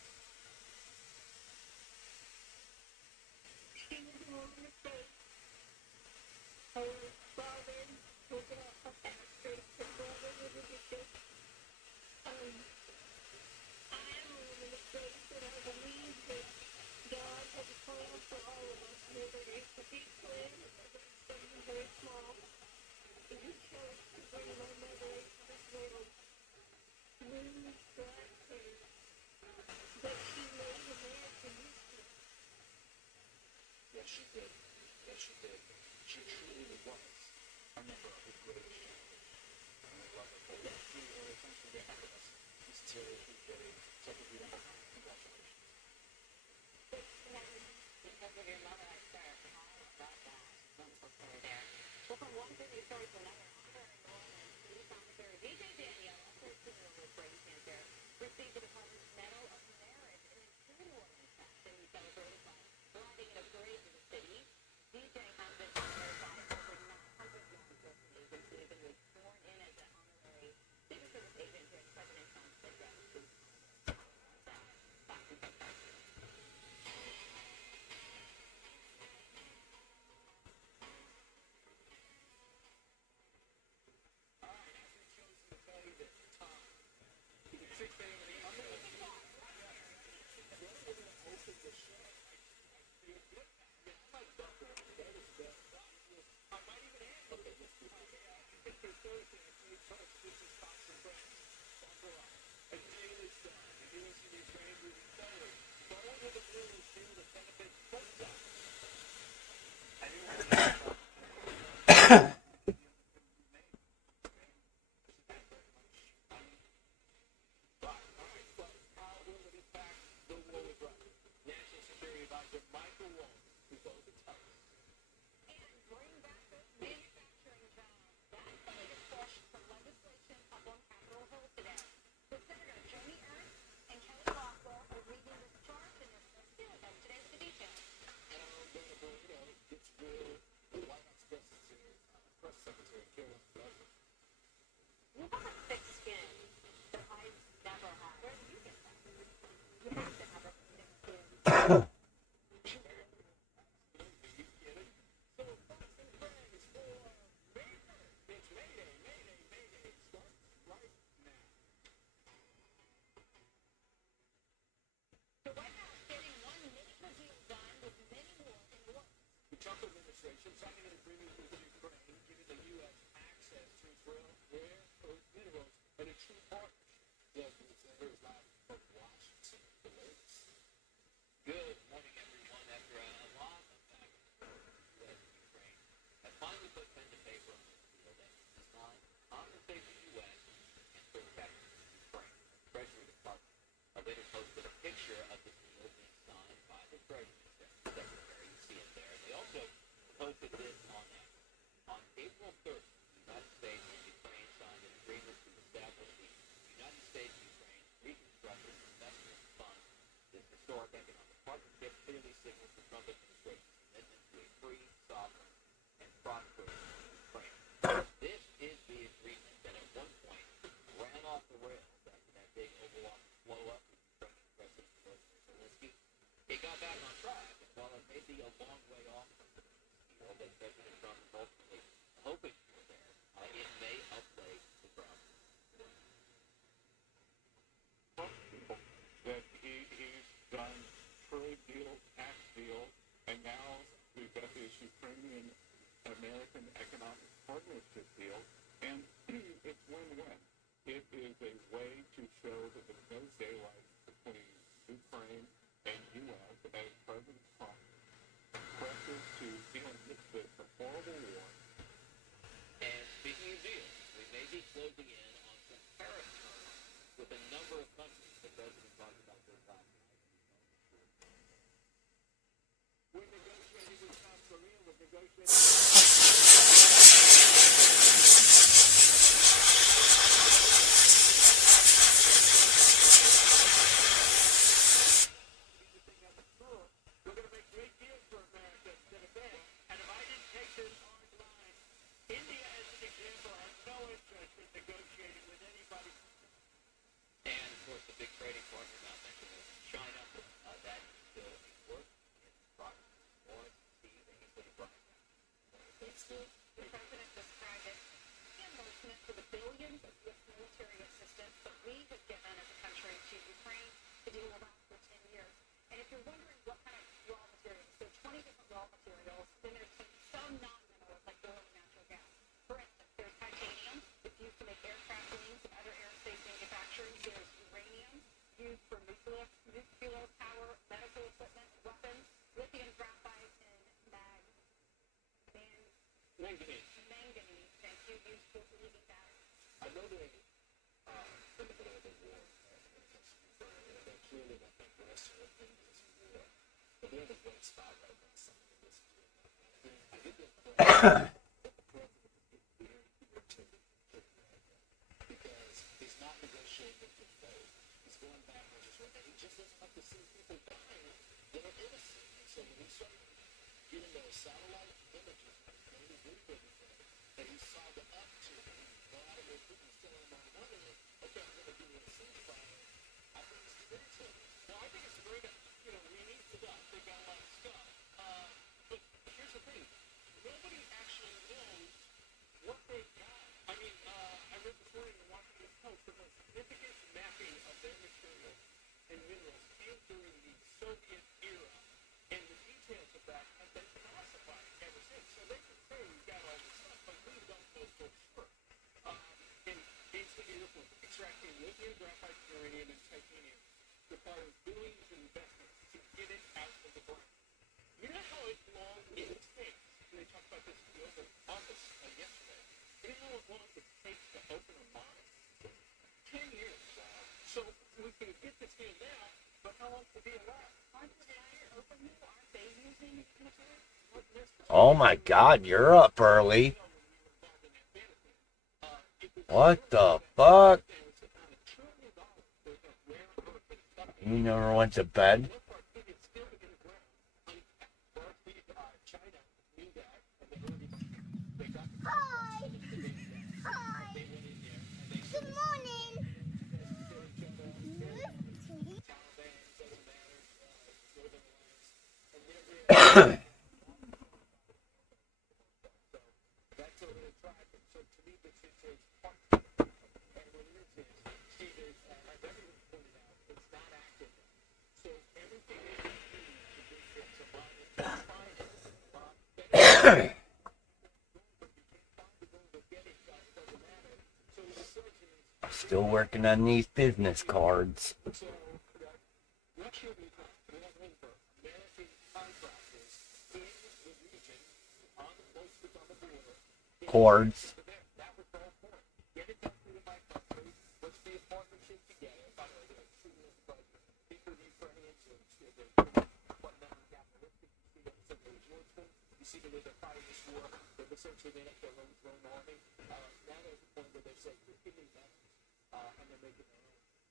She was a woman of faith. Her father was a pastor. Her brother was a bishop. I am a woman of faith, and I believe that God has a plan for all of us, whether it's a big plan or whether it's something very small. And He chose to bring my mother into this world through black hair. But she made American history. Yes, she did. Yes, she did. She truly was a member of the greatest family. And I love her for that. Thanks for being with us. It's Terry. Such a beautiful time. Congratulations. Because of your mother, I started calling about that. Wonderful story there. Well, from one busy story to another, honorary Norman police officer DJ Daniel, also senior with brain cancer, received the Department's Medal of Merit in a two-award reception celebrated by providing a parade to the city. DJ has been honored by over 900 law enforcement agencies and was sworn in as an honorary Secret Service agent during President Trump's address. You have a thick skin that I've never had. Where do you get that? You have to have a thick skin. The White House getting one major deal done with many more in the works. The Trump administration signing an agreement with Ukraine, giving the U.S. access to its rare earth minerals and a true partnership. Desmond Senator is live from Washington. Good morning, everyone. After a long President Trump is ultimately hoping for there, it may upplay the problem. That he's done trade deals, tax deals, and now we've got this Ukrainian-American economic partnership deal, and it's win-win. It is a way to show that there's no daylight between Ukraine and U.S. as President Trump presses to end the horrible war. And speaking of deals, we may be closing in on some tariff terms with a number of countries. The president talked about this last night. We're negotiating with South Korea. We're negotiating. We're going to make great deals for America instead of bad. And if I didn't take this hard line, India, as an example, has no interest in negotiating with anybody. And of course, the big trading partner not mentioned is China. That is still a work in progress. More Steve Ainsley Brian. The president described it reimbursement for the billions of U.S. military assistance that we have given as a country to Ukraine to deal with that for 10 years. And if you're wondering what kind of raw materials, so 20 different raw materials, then there's some non-minerals like oil and natural gas. For instance, there's titanium, it's used to make aircraft wings and other aerospace manufacturing. There's uranium, used for nuclear power, medical equipment, weapons, lithium graphite, and manganese, thank you, used for EV batteries. I know they're in the middle of the war, they're clearly not aggressive in this war, but they're in a great spot right now. Something to listen to. I think that the president is very irritated because he's not negotiating with good faith. He's going back on his word, and he just doesn't like to see people dying that are innocent. And so when he started getting those satellite images, maybe video that he signed up to, and Vladimir Putin's telling him on one end, okay, I'm going to do a ceasefire. I think it's irritating. No, I think it's great. We need to stop. They've got a lot of stuff. But here's the thing. Nobody actually knows what they've got. I mean, I read this morning in the Washington Post the most significant mapping of their materials and minerals came during the Soviet era. And the details of that have been classified ever since. So they can say we've got all this stuff, but we don't know for sure. And basically, extracting lithium, graphite, uranium, and titanium requires billions in investments to get it out of the ground. You know how long it takes, and they talked about this in the Oval Office yesterday, you know how long it takes to open a mine? 10 years. So we can get this deal now, but how long will be allowed? Oh my God, you're up early. What the fuck? You never went to bed? Hi. Hi. Good morning. Still working on these business cards. Cords. You see the way they're fighting this war, they've essentially made up their own army. Now there's a point where they say, give me that, and they're making their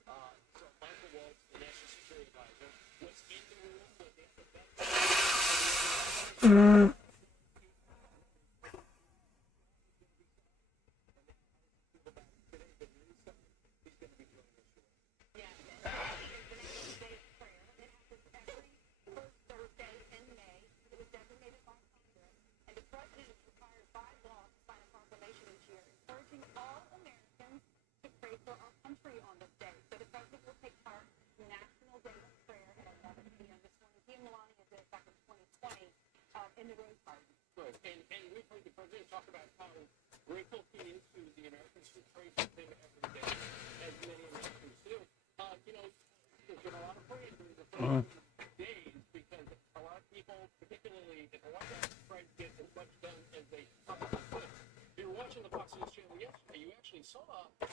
own. So Michael Waltz, the National Security Advisor, was in the room when they put that. Thursday in May. It was designated by Congress, and the president in the rose garden. Good. And we've heard the president talk about how grateful he is to the Americans who trade with him every day, as many Americans do. You know, there's been a lot of praise during the first days because a lot of people, particularly in the White House, try to get as much done as they possibly could. If you were watching the Fox News channel yesterday, you actually saw the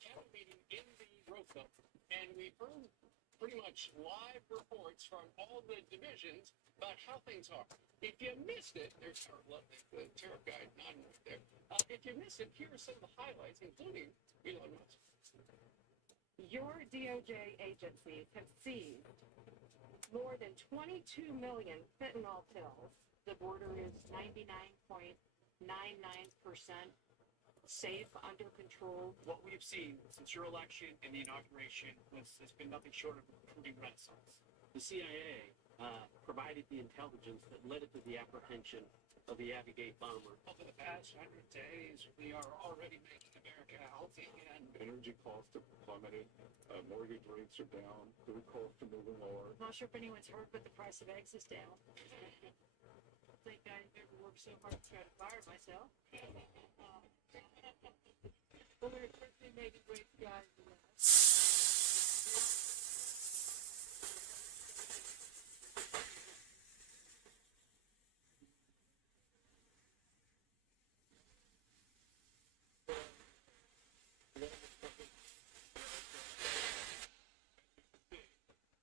cabinet meeting in the Rose Belt, and we heard pretty much live reports from all the divisions about how things are. If you missed it, there's our lovely tariff guy nodding right there. If you missed it, here are some of the highlights, including Elon Musk. Your DOJ agencies have seized more than 22 million fentanyl pills. The border is 99.99% safe, under control. What we've seen since your election and the inauguration has been nothing short of a recruiting renaissance. The CIA provided the intelligence that led it to the apprehension of the Abbey Gate bomber. Over the past 100 days, we are already making America healthy again. Energy costs have plummeted. Mortgage rates are down. Food costs are moving lower. I'm not sure if anyone's heard, but the price of eggs is down. I think I never worked so hard to try to fire myself. Well, we're certainly making great strides in that.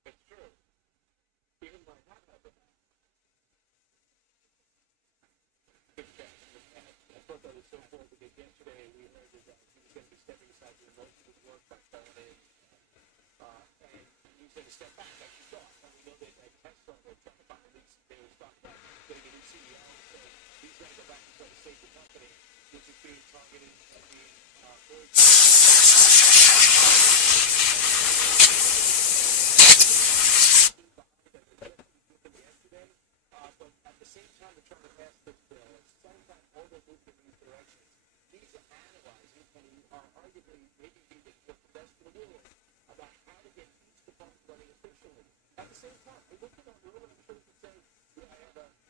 That's true. Even by not having good chat. I thought that was so cool because yesterday we heard that he was going to be stepping aside from most of his work by calling in. And he's going to step back like he thought. And we know that at Tesla, they're trying to find a new, they were talking about getting a new CEO. So he's going to go back and try to save the company, which is being targeted as being very but at the same time, they're trying to pass this bill. At the same time, all those move in these directions. These are analyzing and are arguably maybe the best in the world about how to get each department running efficiently. At the same time, we look at our rule and I'm sure you can say, yeah, I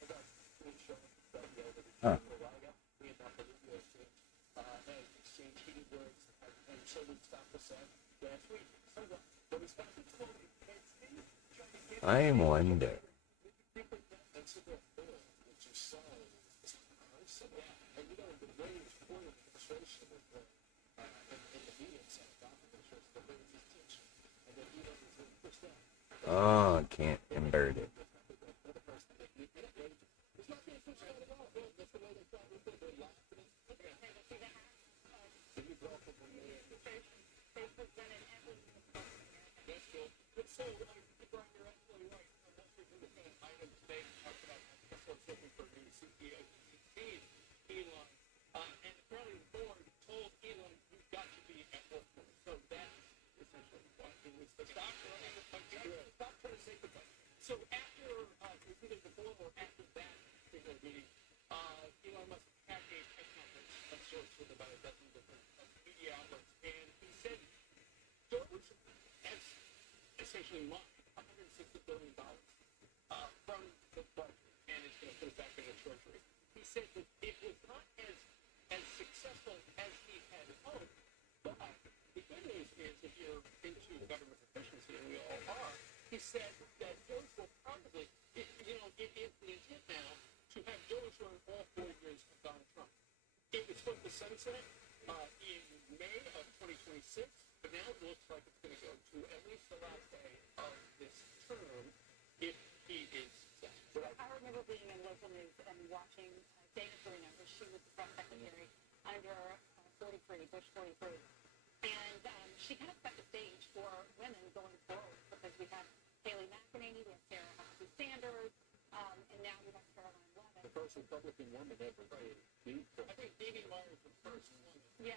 got a show that we did a while ago. We had not the video exchange and exchange heated words and so we stopped the set last week. So the responsibility is trying to get I wonder. which is so personal. And you know, the greatest point of administration is the in the media side of administration, the greatest teaching. And then you know, there's a push that. Oh, I can't invert it. It's not being pushed out at all. That's the way they thought we did. They're laughing. Okay, let's see the hat. So you brought them from the they presented everything. That's good. But so, Brian, you're absolutely right. Most of the same items they talked about. That's what's looking for a new CEO. Elon. And apparently the board told Elon, you've got to be at work. So that's essentially what it was. Stop running the country. Stop trying to save the country. So after, either before or after that particular meeting, Elon Musk had a press conference of sorts with about a dozen different media outlets, and he said, George has essentially mined $160 billion from the budget, and it's going to put it back in the treasury. He said that it was not as successful as he had hoped, but the good news is if you're into government efficiency, and we all are, he said that George will probably, it is the intent now to have George run all 4 years of Donald Trump. It was supposed to sunset in May of 2026, but now it looks like it's going to go to at least the last day of this term if he is successful. I remember being in local news and watching Dana Bruno, she was the press secretary under 43, Bush 43. And she kind of set the stage for women going forward because we have Haley McEnany, we have Sarah Huckabee Sanders, and now we have Caroline Levitt. The first Republican woman ever to be I think Davy Myers was the first woman. Yeah.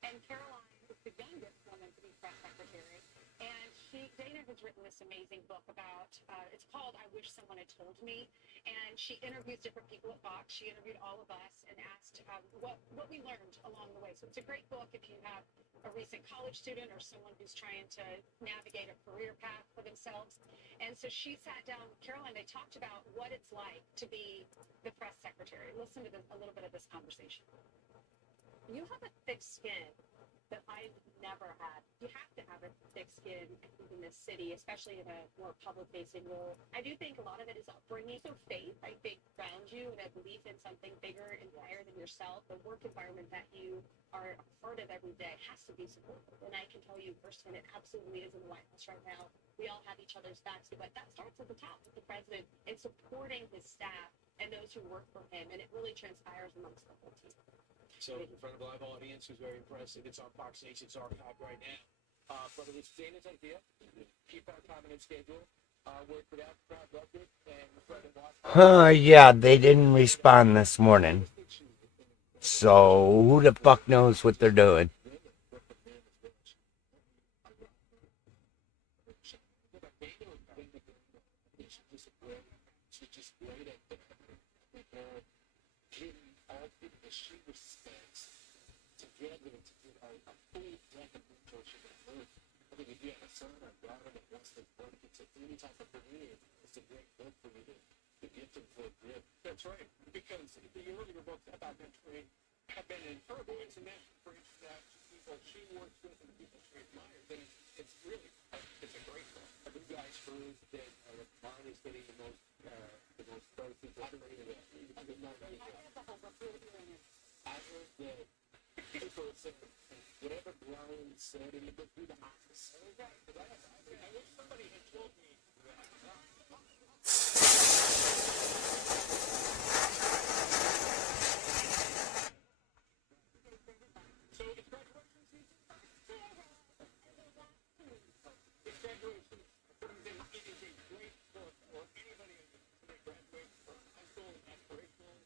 And Caroline is the youngest woman to be press secretary. And Dana has written this amazing book about, it's called I Wish Someone Had Told Me. And she interviews different people at Fox. She interviewed all of us and asked what we learned along the way. So it's a great book if you have a recent college student or someone who's trying to navigate a career path for themselves. themselves. And so she sat down with Caroline. They talked about what it's like to be the press secretary. Listen to a little bit of this conversation. You have a thick skin that I've never had. You have to have a thick skin in this city, especially in a more public-facing role. I do think a lot of it is upbringing. So faith, I think, grounds you in a belief in something bigger and higher than yourself. The work environment that you are a part of every day has to be supportive. And I can tell you firsthand, it absolutely is in the White House right now. We all have each other's backs, but that starts at the top with the president and supporting his staff and those who work for him. And it really transpires amongst the whole team. So in front of a live audience, who's very impressive. It's on Fox Nation's archive right now. But it was Dana's idea. Keep our time and schedule. Work it out, crowd loved it, and the president watched. Yeah, they didn't respond this morning. So who the fuck knows what they're doing? She respects together to do a full deck of mentorship at work. I think if you have a son or daughter that wants to work into any type of career, it's a great book for you to get them for a grip. That's right, because the earlier books about mentoring have been in her voice, and that brings that to people she works with and people she admires. And it's really, it's a great book. Have you guys heard that mine is getting the most praise people have rated it? I did not read that. I heard that people said whatever Brian said in the book, do the opposite. Because I wish somebody had told me that. So it's graduation season? It's graduation. It is a great book for anybody that graduates from high school and aspirational.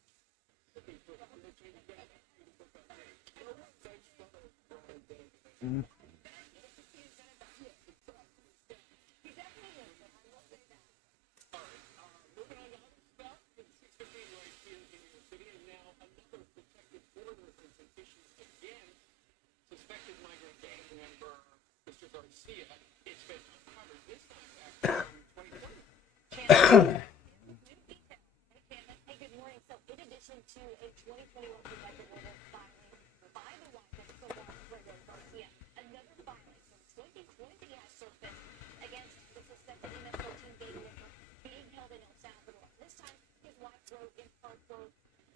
Looking for the opportunity to get out of the book on day. Thanks, brother. Moving on to other stuff. It's 6:15 right here in New York City, and now another protected border is an issue again. Suspected migrant gang member Mr. Garcia. It's been uncovered this time back in 2020. Hey, good morning. So, in addition to a 2021 protected order filing by the White House for Dragonsengraving Garcia, another filing from 2020 has surfaced against the suspected MS-13 gang member being held in El Salvador. This time, his wife wrote in part, quote,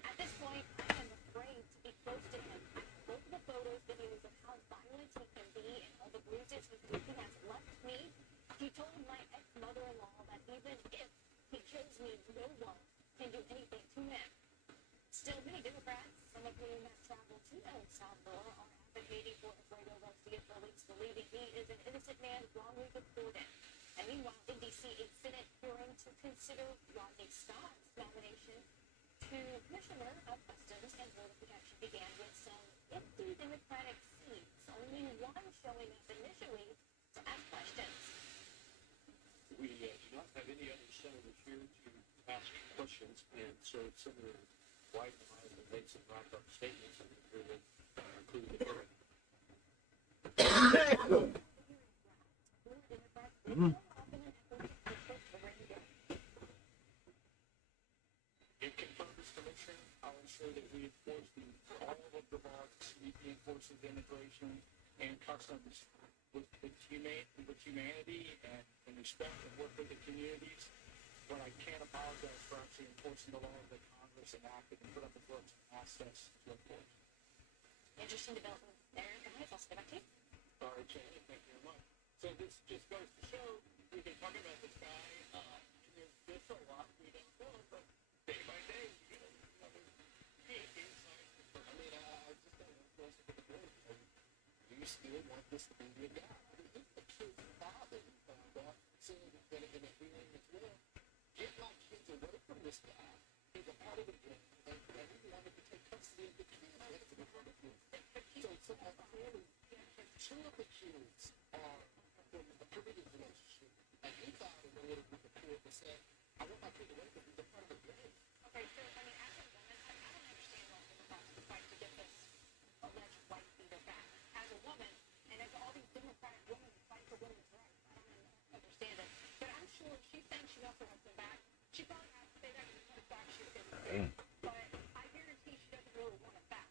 "At this point, I am afraid to be close to him. Both the photos, videos of how violent he can be and all the bruises he's taken has left me. He told my ex-mother-in-law that even if he kills me, no one can do anything to him." Still, many Democrats, some of whom have traveled to El Salvador, are advocating for Alfredo Garcia's release, believing he is an innocent man wrongly deported. And meanwhile, in D.C., a Senate hearing to consider Rodney Scott's nomination to Commissioner of Customs and Border Protection began with some empty Democratic seats, only one showing up initially to ask questions. We do not have any other senators here to ask questions, and so Senator White and I will make some wrap-up statements and we will conclude the hearing. It confirms Commission. I'll ensure that we enforce all of the laws, we enforce immigration and customs with humanity and respect and work with the communities. But I can't apologize for actually enforcing the laws that Congress enacted and put up the books and asked us to enforce. Interesting development there, guys. I'll stay back to you. All right, Shannon, thank you very much. So this just goes to show we've been talking about this guy. There's a lot we don't know, but day by day, there's big insight. I mean, I just got to close with the board. Do you still want this to be your guy? I mean, this is the kid's father who found out, saying that in a hearing as well. Get my kids away from this guy. He's a part of the game, and he wanted to take custody of the kids. So apparently, two of the kids are from a previous relationship, and he filed a order with the court that said, "I want my kid away because he's a part of the game." Okay, so I mean, as a woman, I don't understand why Democrats would fight to get this alleged white beater back. As a woman, and as all these Democratic women fight for women's rights, I don't understand it. she also wants him back. She probably has to say that because the fact she's getting sick. But I guarantee she doesn't really want him back.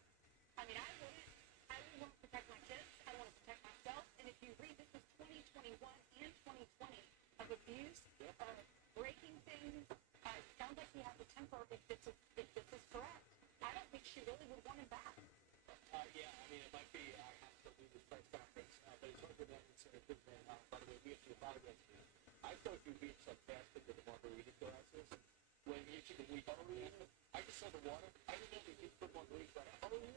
I mean, I wouldn't. I would want to protect my kids. I want to protect myself. And if you read, this was 2021 and 2020 of abuse, of breaking things. It sounds like he has a temper if this is correct. I don't think she really would want him back. Yeah, I mean, it might be, I have to do this press conference, but it's hard for them to say, by the way, we have to apologize to you. I thought you were being sarcastic with the margarita glasses. When you took a week, I just saw the water. I didn't know they did put margaritas, but I always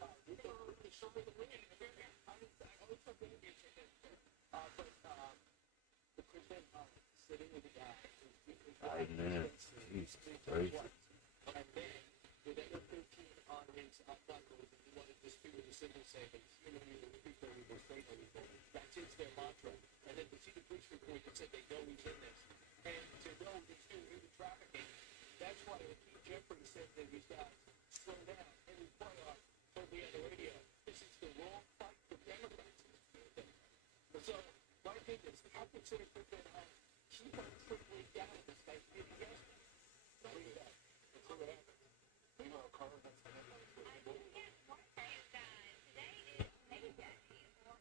thought they show me the wind. I always thought they would be but the Christian sitting with the guy. 5 minutes. Jesus Christ. And then, with the 13 on his knuckles, and he wanted to speak with a symbol saying that he's human evil, people evil, straight evil. That's their mantra. And then to see the police report that said they know he's in this. And to know he's doing human trafficking, that's why Keith Jeffrey said that these guys slow down. And his playoff told me on the radio, this is the wrong fight for Democrats. So, my thing is, how consider Christian keep on tripling down this guy's yes. Look at that. Let's see what happens. Meanwhile, Carl has the headlines for the board. Today is May Day, or International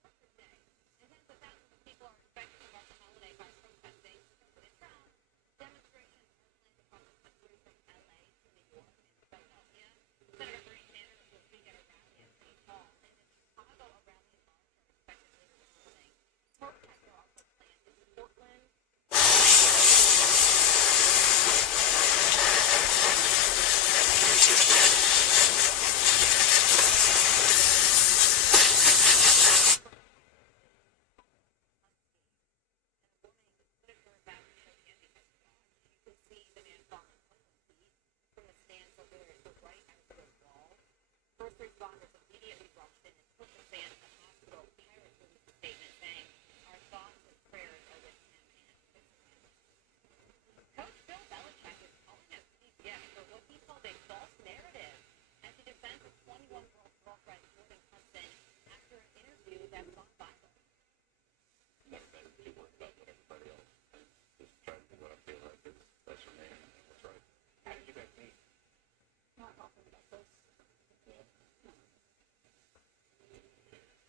Workers' Day. And hence the thousands of people are expecting to mark the holiday by protesting President Trump. Demonstrations are planned across the country from LA to New York and Philadelphia. Senator Bernie Sanders will speak at a rally at St. Paul. And in Chicago, a rally and march are expected later this morning. Protests are also planned in Portland. First responders immediately rushed in and took the man to the hospital. Parents released a statement saying, our thoughts and prayers are with him and his family. Coach Bill Belichick is calling out CBS for what he called a false narrative as he defends his 21-year-old girlfriend, Jordan Hudson, after an interview that gone viral. Never been too worried about what everybody else is. Just trying to do what I feel like is best for me. That's right. How did you guys meet? Not talking about this.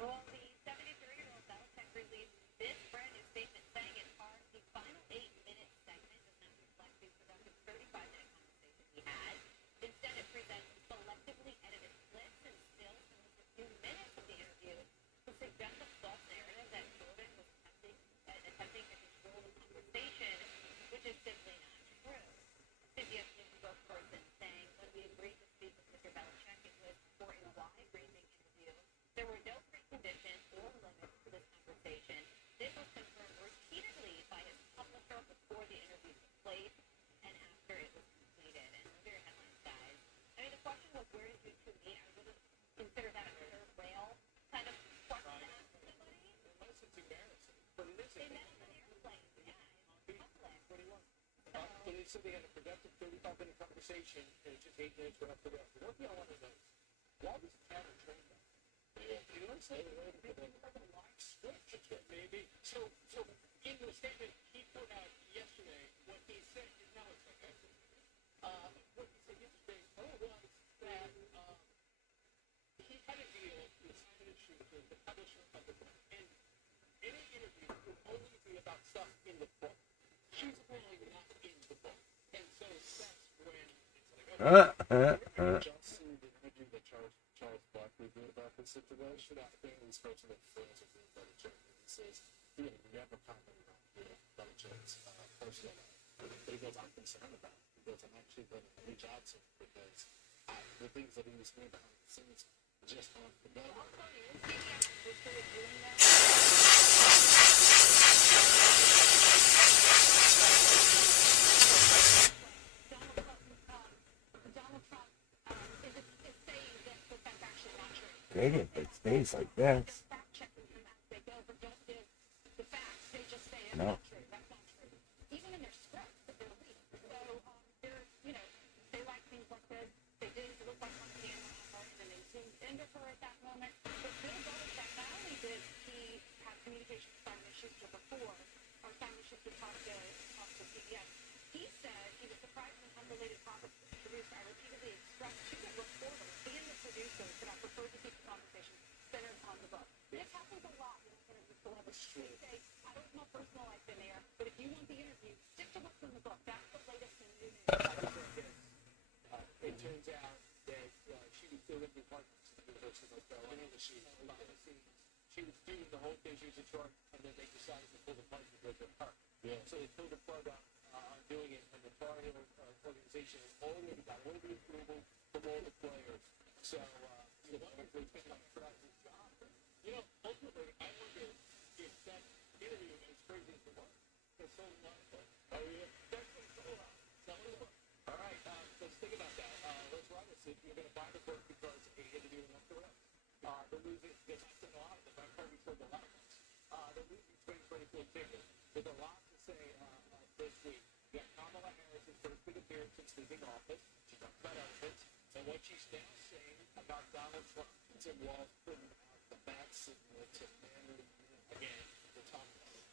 Well, the 73-year-old Belichick released this brand new statement saying in part, the final 8-minute segment does not reflect the productive 35-minute conversation we had. Instead, it presents selectively edited clips and stills from just a few minutes of the interview to suggest a false narrative that Jordan was attempting to control the conversation, which is simply not true. CBS News spokesperson saying when we agreed to speak with Mr. Belichick, it was for a wide-ranging interview. There were no preconditions or limits to this conversation. This was confirmed repeatedly by his publisher before the interview took place and after it was completed. And those are your headlines, guys. I mean, the question was, where did you two meet? I wouldn't consider that a third rail kind of question to ask somebody. Unless it's embarrassing. But it is They met on an airplane, yeah, in public. 21. But they said they had a productive 35-minute conversation, and it's just 8 minutes went up to the rest. One thing I want to know, why was the camera trained on? You know what I'm saying? Maybe like a live switch, maybe. So in the statement he put out yesterday, what he said, now it's like that. What he said yesterday was that he had a deal with Simon & Schuster, the publisher of the book, and any interview would only be about stuff in the book. She's apparently not in the book. And so that's when it's like, okay, just seen the interview that Charles Barkley did about this situation. I think he's supposed to make friends with Belichick. He says he had never commented on Belichick's personal life. But he goes, I'm concerned about it. He goes, I'm actually going to reach out to him because the things that he was saying behind the scenes just aren't the better. Donald Trump is saying that that's actually not true. Great if it stays like this. They go for just the facts. They just say it's No. not true. That's not true. Even in their scripts that they're reading. So they're, they like things like this. They didn't look like on camera at first, and they zoomed into her at that moment. But Bill Belichick, not only did he have communication with Simon & Schuster before, or Simon & Schuster talked to related topics with the producer. I repeatedly expressed to the reporter and the producer that I prefer to keep the conversation centered on the book. This happens a lot when interview celebrities. They say, I don't have my personal life in there, but if you want the interview, stick to what's in the book. That's the latest and new news. It turns out that she was still in the apartment at the University of North Carolina. She was doing the whole thing. She was in charge, and then they decided to pull the plug because of her. Yeah. So they pulled the plug on doing it, and the Tar Heel organization has already got all the approval from all the players. So, ultimately, I wonder if that interview is crazy as it was. It's so long. Oh, yeah. That's what it's all about. That's what it's all about. All right, let's think about that. Let's write this. If you're going to buy the book because you interviewed enough to it, the losing, because I've said a lot of them, I've probably sold a lot of books. The losing 2024 ticket, there's a lot to say this week. You got Kamala Harris's first big appearance since leaving office. She talked about elephants and what she's now saying about Donald Trump. Tim Walz putting out the bat signal to Manly again to talk about it.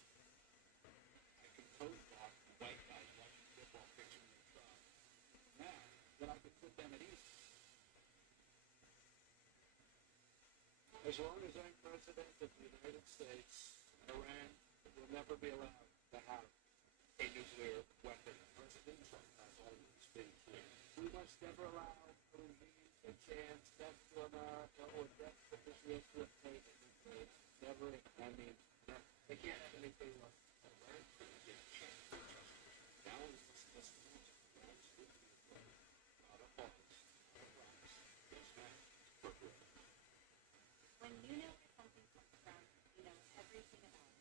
I can pose that white guy watching football picture in the truck. Now, then I can put them at ease. As long as I'm president of the United States, Iran will never be allowed to have a nuclear weapon. President Trump has always been clear. We must never allow a regime a chance death to America or death to Israel to obtain a nuclear. Never, I mean, never. They can't have a nuclear weapon. Now is the solution. Not a pause, not a promise, just that. When you know where something comes from, you know everything about it.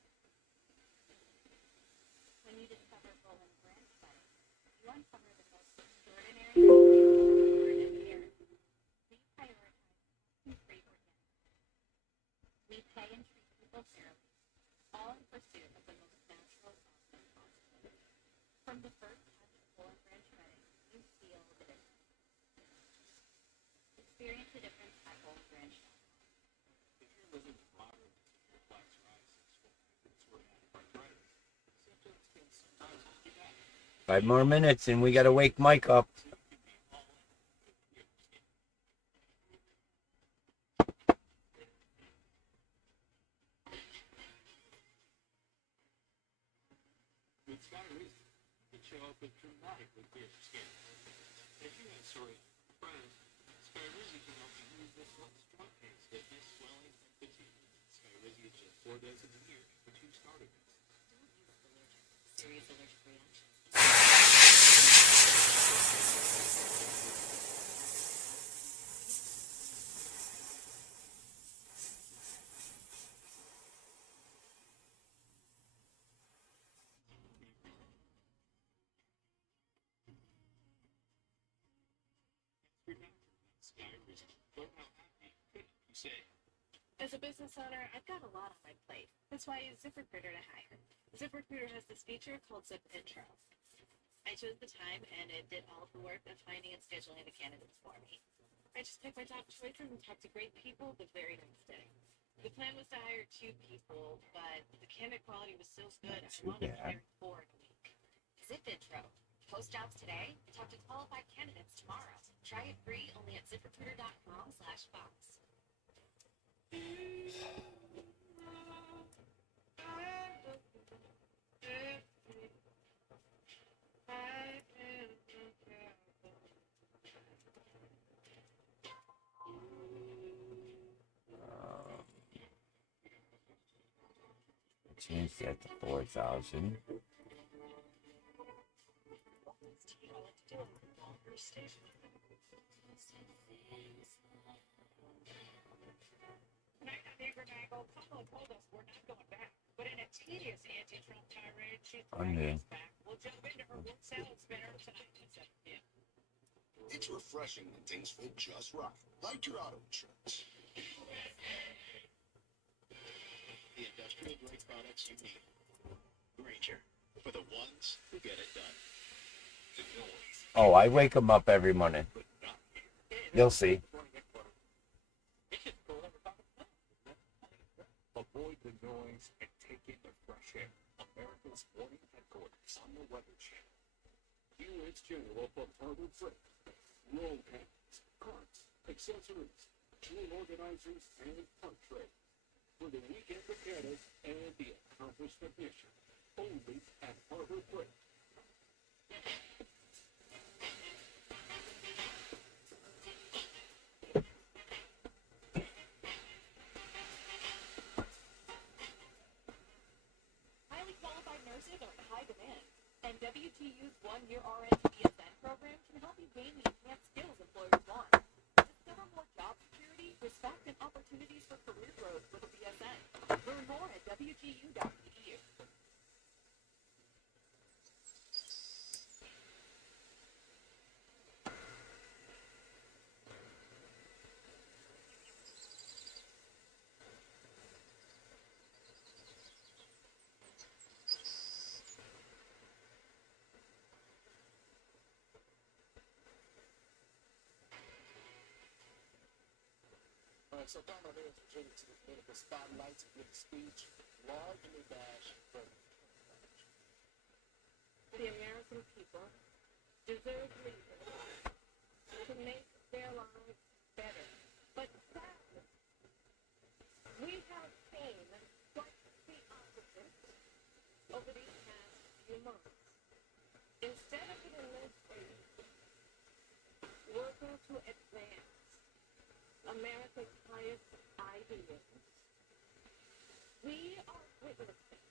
When you discover Roland Branch butter, you uncover the most extraordinary thing in the air. We prioritize free organic. We pay and treat people fairly, all in pursuit of the most natural outcome possible. From the first touch of Roland Branch butter, you feel the difference. Experience the difference at RolandBranch.com. If you're living with moderate to complex psoriatic arthritis, symptoms can sometimes be bad. 5 more minutes and we gotta wake Mike up. With Sky Reason, you can show up with dramatically clear skin. If you have psoriatic arthritis, Sky Reason can help you use this joint pain, stiffness, swelling, and fatigue. Sky Reason is just 4 doses a year for 2 starter kits. Don't use allergic, serious allergic reactions. Sky Reason. Learn how happy you say. As a business owner, I've got a lot on my plate. That's why I use ZipRecruiter to hire. ZipRecruiter has this feature called Zip Intro. I chose the time, and it did all of the work of finding and scheduling the candidates for me. I just picked my top choices and talked to great people the very next day. The plan was to hire 2 people, but the candidate quality was so good, I wound up hiring 4 in a week. Zip Intro. Post jobs today, talk to qualified candidates tomorrow. Try it free only at ZipRecruiter.com/box. Change that to 4,000. Kamala told us we're not going back, but in a tedious anti-Trump tirade, she's I'm in. back. We'll jump into her word salad spinner tonight at 7 p.m. It's refreshing when things feel just right, like your auto insurance. The industrial grade products you need. Granger, for the ones who get it done. The noise. Oh, I wake him up every morning. You'll see. Avoid the noise and take in the fresh air. America's morning headquarters on the Weather Channel. U.S. General from Harbor Freight, roll cans, carts, accessories, tool organizers, and part trays for the weekend mechanic and the accomplished technician. Only at Harbor Freight. Highly qualified nurses are in high demand, and WTU's one-year RN to BSN program can help you gain the enhanced skills employers want. Discover more job security, respect, and opportunities for career growth with a BSN. Learn more at WTU.edu. All right, so Donald Hayes presented to the political spotlight to give a speech largely bashed for The American people deserve leaders to make their lives better. But sadly, we have seen quite the opposite over these past few months. Instead of an administration working to advance America's highest ideas, we are witnessing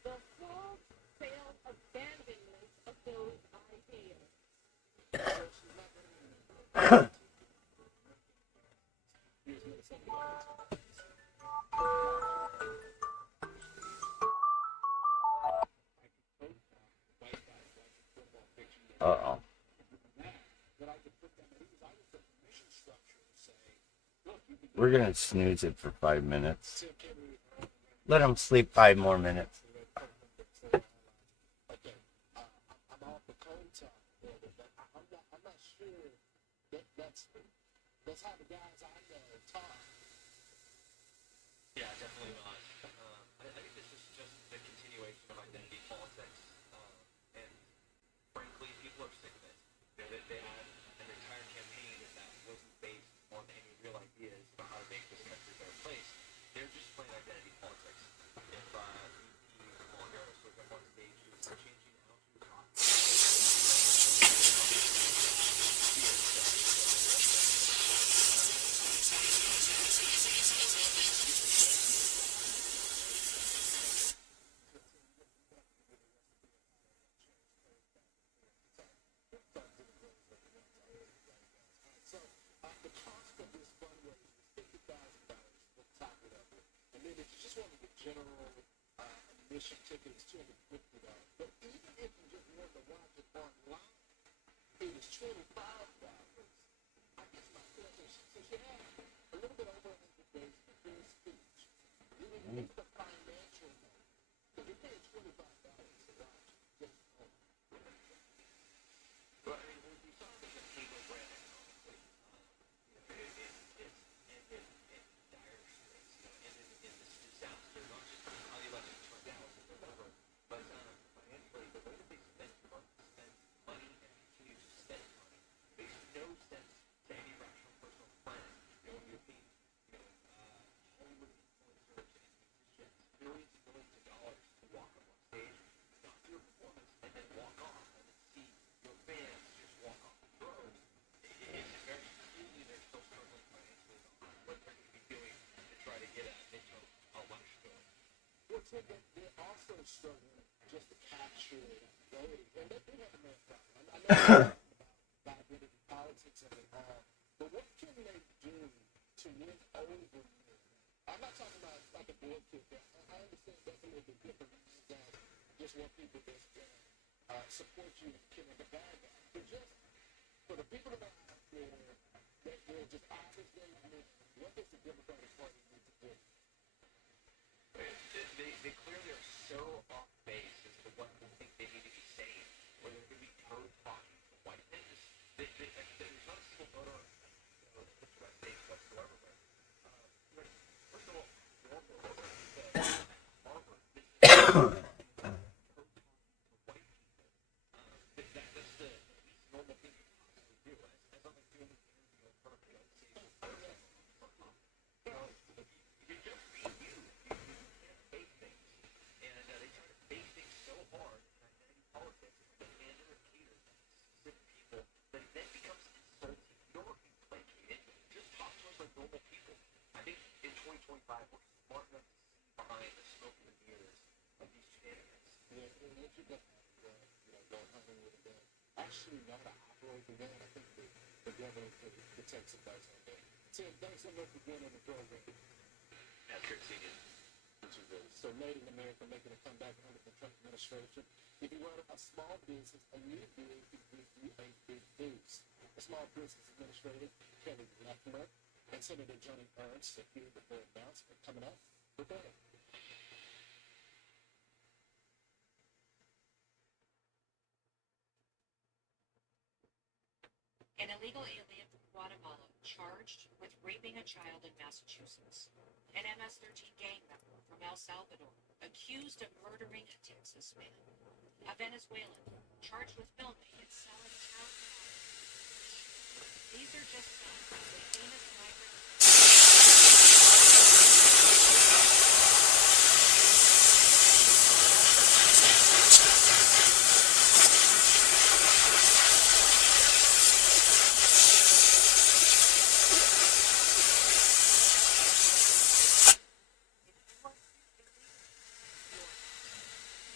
the wholesale abandonment of those ideas. Uh-oh. We're gonna snooze it for 5 minutes. Let him sleep 5 more minutes. I'm off the cold top, but I'm not sure that's how the guys I know talk. Yeah, definitely not. I think this is just the continuation of identity politics, and frankly, people are sick of it. They had an entire campaign that wasn't based on any real ideas about how to make this country a better place. They're just playing identity politics. If Kamala Harris was up on stage, she was changing how she was talking. So the cost of this fundraiser is $50,000 for the top of it. And then if you just wanted the general admission ticket, it's $250. But even if you just want to watch it online, it is $25. I guess my question is, since you have a little bit over 100 days to do a speech, you would make the financial note. Because you're paying $25 to watch just home. But I mean, we saw this in cable branding, honestly. In dire straits, in this disaster, not just how the election turned out or whatever, but financially, the way that they spend money and continue to spend money makes no sense to any rational person on the planet. When you're being, Hollywood influencers and musicians, millions and millions of dollars to walk up on stage, stop your performance, and then walk off, and then see your fans just walk off the road. It's very clearly they're still struggling financially on what they're going to be doing to try to get a midterm election going. Well, Tim, they're also struggling just to capture voting. And they do have a main problem. I know about identity politics and all, but what can they do to win over men? I'm not talking about like a board kick. I understand that's a little bit different than just want people to support you and kill the bad guy. But just for the people that are out there that they're just obviously men, what does the Democratic Party need to do? They clearly are so off base as to what they think they need to be saying, or they're going to be code talking to white men. There's not a single voter on the state whatsoever. But first of all, Harvard, that if you look at, going hunting with a gun, actually know how to operate the gun, I think the government could take some things on that. Tim, thanks so much for being on the program. That's great seeing you. So Native American making a comeback under the Trump administration. If you run a small business, a new bid could give you a big boost. The Small Business Administrator, Kelly Leffler, and Senator Johnny Ernst secured the full announcement coming up with that. An illegal alien from Guatemala charged with raping a child in Massachusetts. An MS-13 gang member from El Salvador accused of murdering a Texas man. A Venezuelan charged with filming and selling child pornography. These are just some of the famous migrant.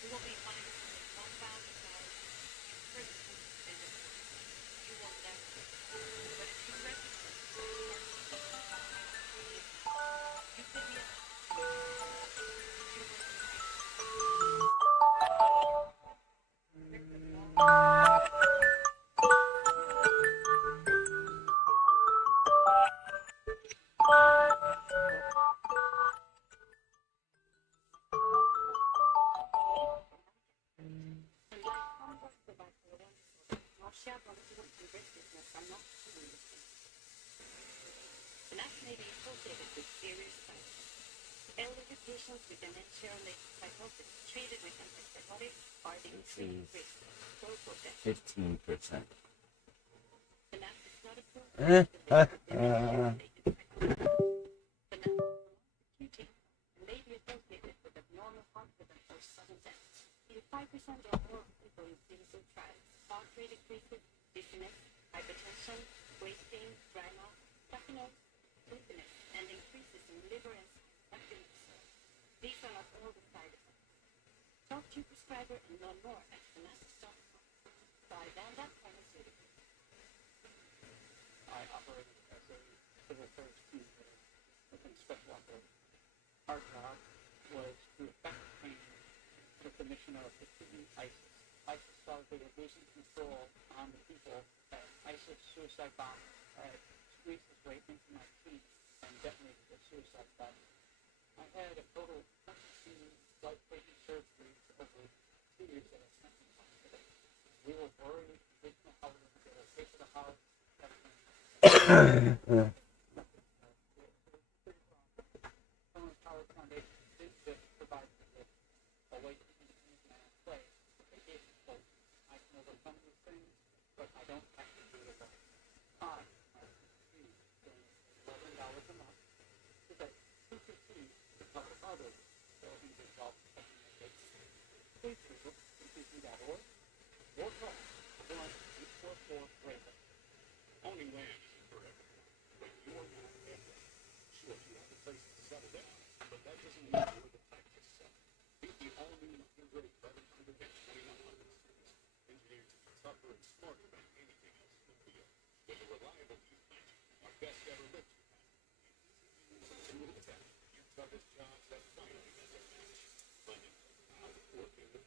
You will be fined only $1,000 in prison and deported. You will never. But if you register, you could be a and that may be associated with serious side effects. Elderly patients with dementia or psychosis treated with antipsychotics are the increased risk of stroke or death. 15%. The NAP is not approved. May be associated with abnormal heart rhythm or sudden death. In 5% or more people in clinical trials, heart rate increases, dizziness, hypertension, weight gain, dry mouth, stuffiness, sleepiness, and increases in liver enzymes activity. These are not all the side effects. Talk to your prescriber and learn more at fanatics.com. By Vanda Pharmaceuticals. I operated as a civil service team within special operations. Our job was to effect training with the mission of defeating ISIS. ISIS thought they were losing control on the people. ISIS suicide bomb squeezed its way into my team and detonated a suicide bomb. I had a total of 22 life-saving surgeries over 2 years that I spent in hospital. We were worried, we didn't know how we were going to get a pay for the house. Power Foundation didn't just provide me with a way to use my own place. They gave me hope. I can overcome these things, but I don't have to do it alone. I have to spend $11 a month so that CCC can help others building the self Please visit CCC.org or call 1-844-RAVEN. Owning land isn't forever, but you're not ever. Sure, you have a place to settle down, but that doesn't mean you're the type to settle. Meet the all-new integrated better under the 2100 series, engineered to be tougher and smarter than anything else in the field. With a reliable viewpoint, our best ever lift capacity. To move that, your toughest jobs have finally met their match. Funding, working with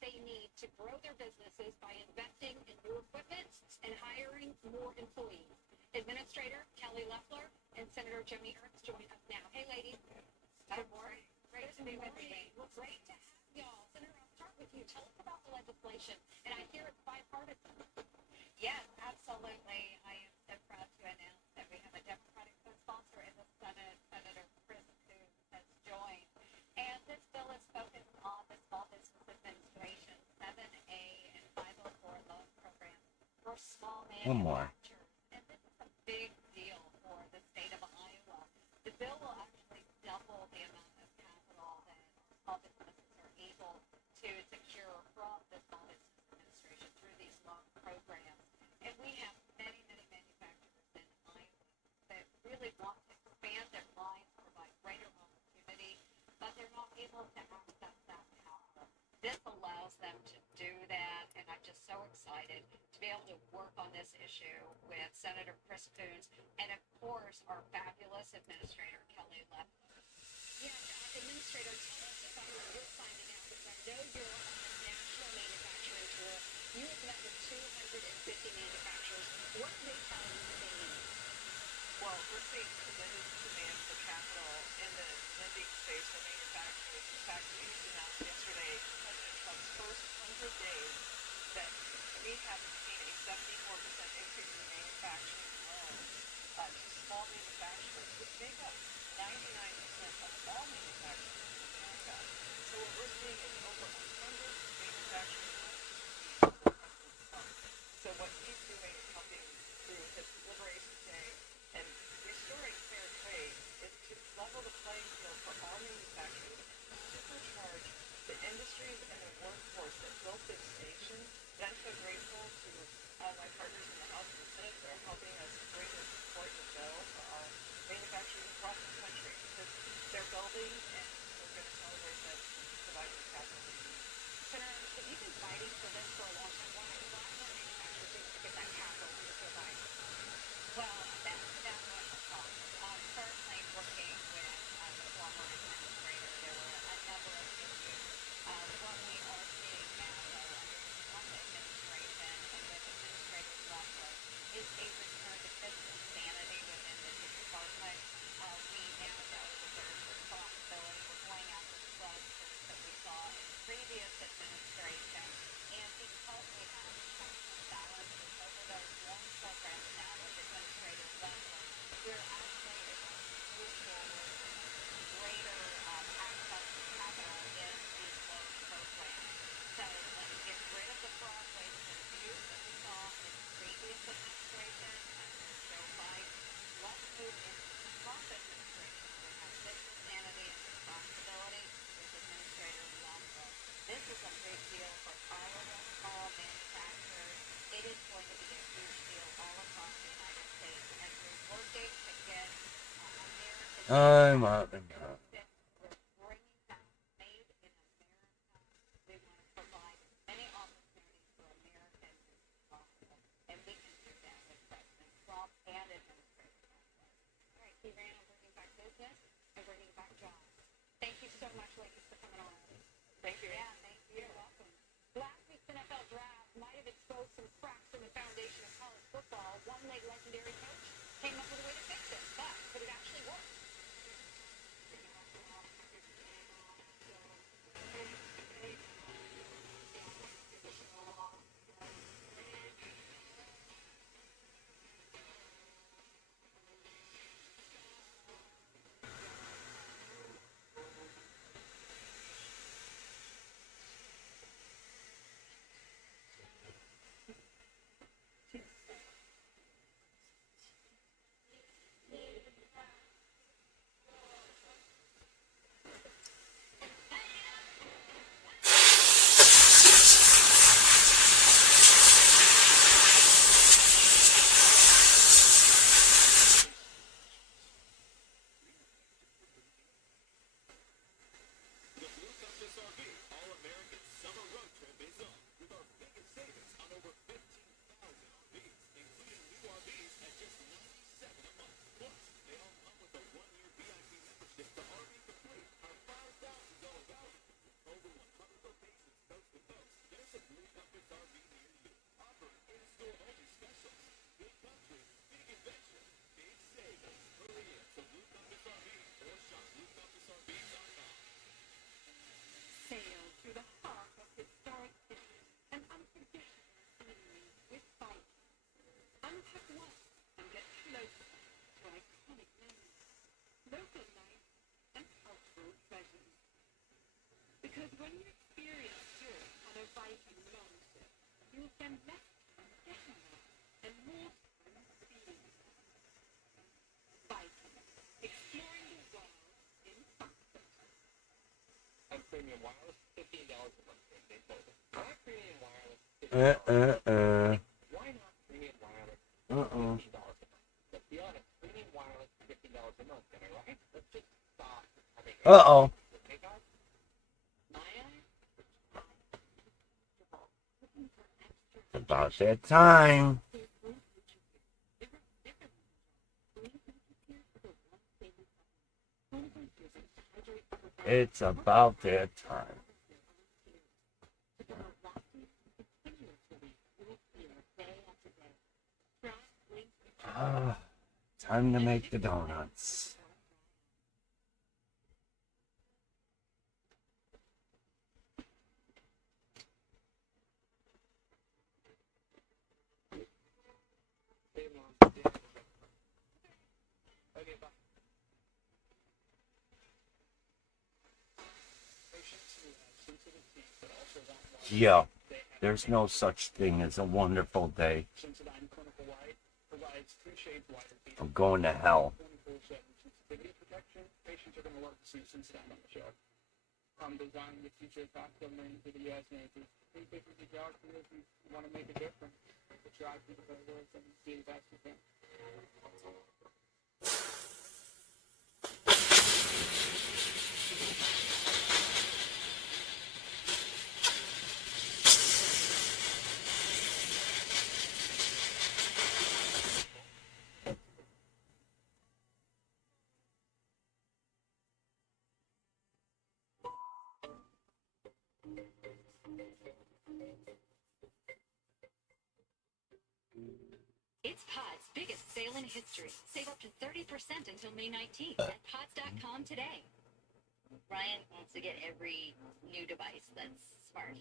they need to grow their businesses by investing in new equipment and hiring more employees. Administrator Kelly Loeffler and Senator Joni Ernst join us now. Hey, ladies. Good morning. Great to be with you. Well, great to have y'all. Senator, I'll start with you. Tell us about the legislation. And I hear it's bipartisan. Yes, absolutely. I am so proud to announce that we have a Democratic co-sponsor in the Senate, Senator Chris Coons, has joined. And this bill is focused on the Small Business Administration 7A and 504 loan program for small One more. manufacturers. And this is a big deal for the state of Iowa. The bill will actually double the amount of capital that small businesses are able to secure from the Small Business Administration through these loan programs. And we have many, many manufacturers in Iowa that really want to expand their lines, provide greater opportunity, but they're not able to access that capital. This allows them to do that, and I'm just so excited to be able to work on this issue with Senator Chris Coons and, of course, our fabulous Administrator Kelly Loeffler. Yeah, Administrator, tell us about what you're finding out, because I know you're on the national manufacturing tour. You have met with 250 manufacturers. What are they telling you they need? Well, we're seeing tremendous demand for capital in the lending space for manufacturers. In fact, we just announced yesterday, President Trump's first 100 days, that we have seen a 74% increase in manufacturing loans to small manufacturers, which make up 99% of all manufacturers in America. So what we're seeing is over 100 manufacturing loans received for President Trump. So what he's doing is helping through his Liberation Day and restoring fair trade is to level the playing field for all manufacturers and supercharge the industries and the workforce that built this nation. And I'm so grateful to my partners in the House and the Senate that are helping us bring this important bill for our manufacturers across the country, because they're building and we're going to celebrate them and provide the capital they need. Senator, if you've been fighting for this for a long time, why are manufacturers able to get that capital to provide? Well, that was a problem. Certainly working with the former administrator, there were a number of issues. What we are seeing now, though, under the Trump administration and with Administrator Loeffler, is a return to fiscal sanity within the department. We now know that there's responsibility. We're going after the fraudsters that we saw in the previous administration. And because we have checks and balances over those loan programs now with Administrator Loeffler, we're actually able to move forward with greater access to capital in these loan programs. So let's get rid of the fraud, waste, and abuse that we saw in the previous administration under Joe Biden. Let's move into the Trump administration where we have fiscal sanity and responsibility with Administrator Loeffler. This is a big deal for Iowa small manufacturers. It is going to be a huge deal all across the United States, and we're working to get American I'm up and up. we're bringing back Made in America. We want to provide as many opportunities for Americans as possible, and we can do that with President Trump and Administrator Loeffler. All right, he ran on bringing back business and bringing back jobs. Thank you so much, ladies, for coming on. Thank you. Yeah, thank you. You're welcome. Last week's NFL draft might have exposed some cracks in the foundation of college football. One late legendary coach came up with a way to fix it, but could it actually work? premium wireless, $15 a month. Why premium wireless? Why not premium wireless? $15 a month. Let's be honest. Premium wireless, $15 a month. Am I right? Let's just stop. Uh-oh. Okay, guys? About that time. It's about that time. Time to make the donuts. Yeah, there's no such thing as a wonderful day. I'm going to hell. Patients are going to love to see Cincinnati on the show. I'm designing the future of cocktail men for the U.S. Navy. Think this is a job for you if you want to make a difference. To try to the better work and be the best you can. It's Pod's biggest sale in history. Save up to 30% until May 19th at pods.com today. Ryan wants to get every new device that's smart.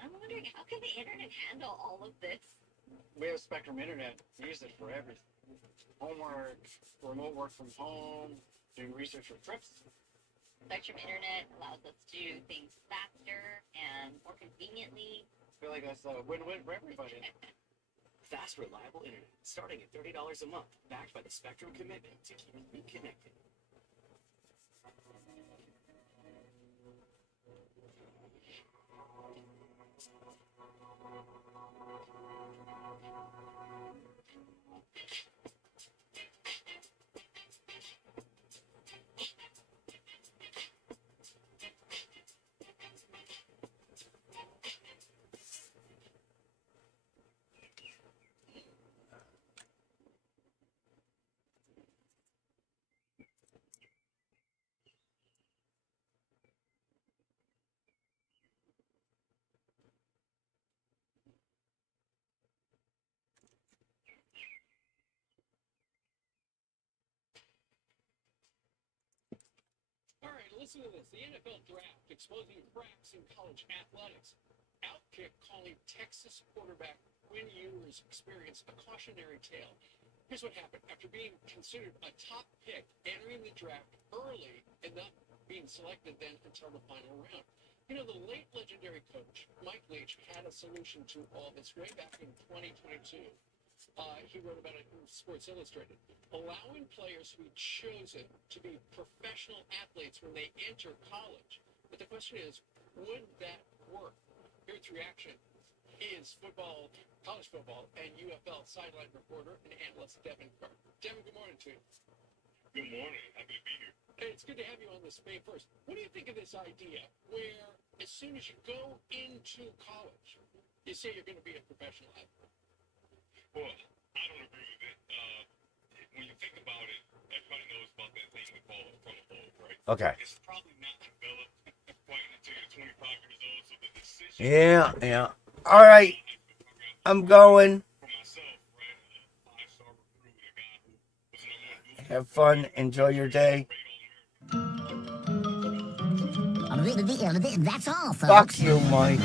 I'm wondering, how can the internet handle all of this? We have Spectrum Internet. We use it for everything. Homework, remote work from home, doing research for trips. Spectrum Internet allows us to do things faster and more conveniently. I feel like that's a win-win for everybody. Fast, reliable internet, starting at $30 a month, backed by the Spectrum commitment to keep you connected. All right, listen to this. The NFL draft exposing cracks in college athletics. Outkick calling Texas quarterback Quinn Ewers' experience a cautionary tale. Here's what happened. After being considered a top pick, entering the draft early and not being selected then until the final round. You know, the late legendary coach, Mike Leach, had a solution to all this way back in 2022. He wrote about it in Sports Illustrated, allowing players who chosen to be professional athletes when they enter college. But the question is, would that work? Here's reaction is college football, and UFL sideline reporter and analyst Devin Carr. Devin, good morning to you. Good morning. Happy to be here. Hey, it's good to have you on this May 1st. What do you think of this idea where as soon as you go into college, you say you're going to be a professional athlete? Well, I don't agree with it. When you think about it, everybody knows about that thing we call a frontal lobe, right? Okay. It's probably not developed quite until you're 25 years old, so the decision... Yeah. All right. I'm going. Have fun. Enjoy your day. That's all, folks. Fuck you, Mike.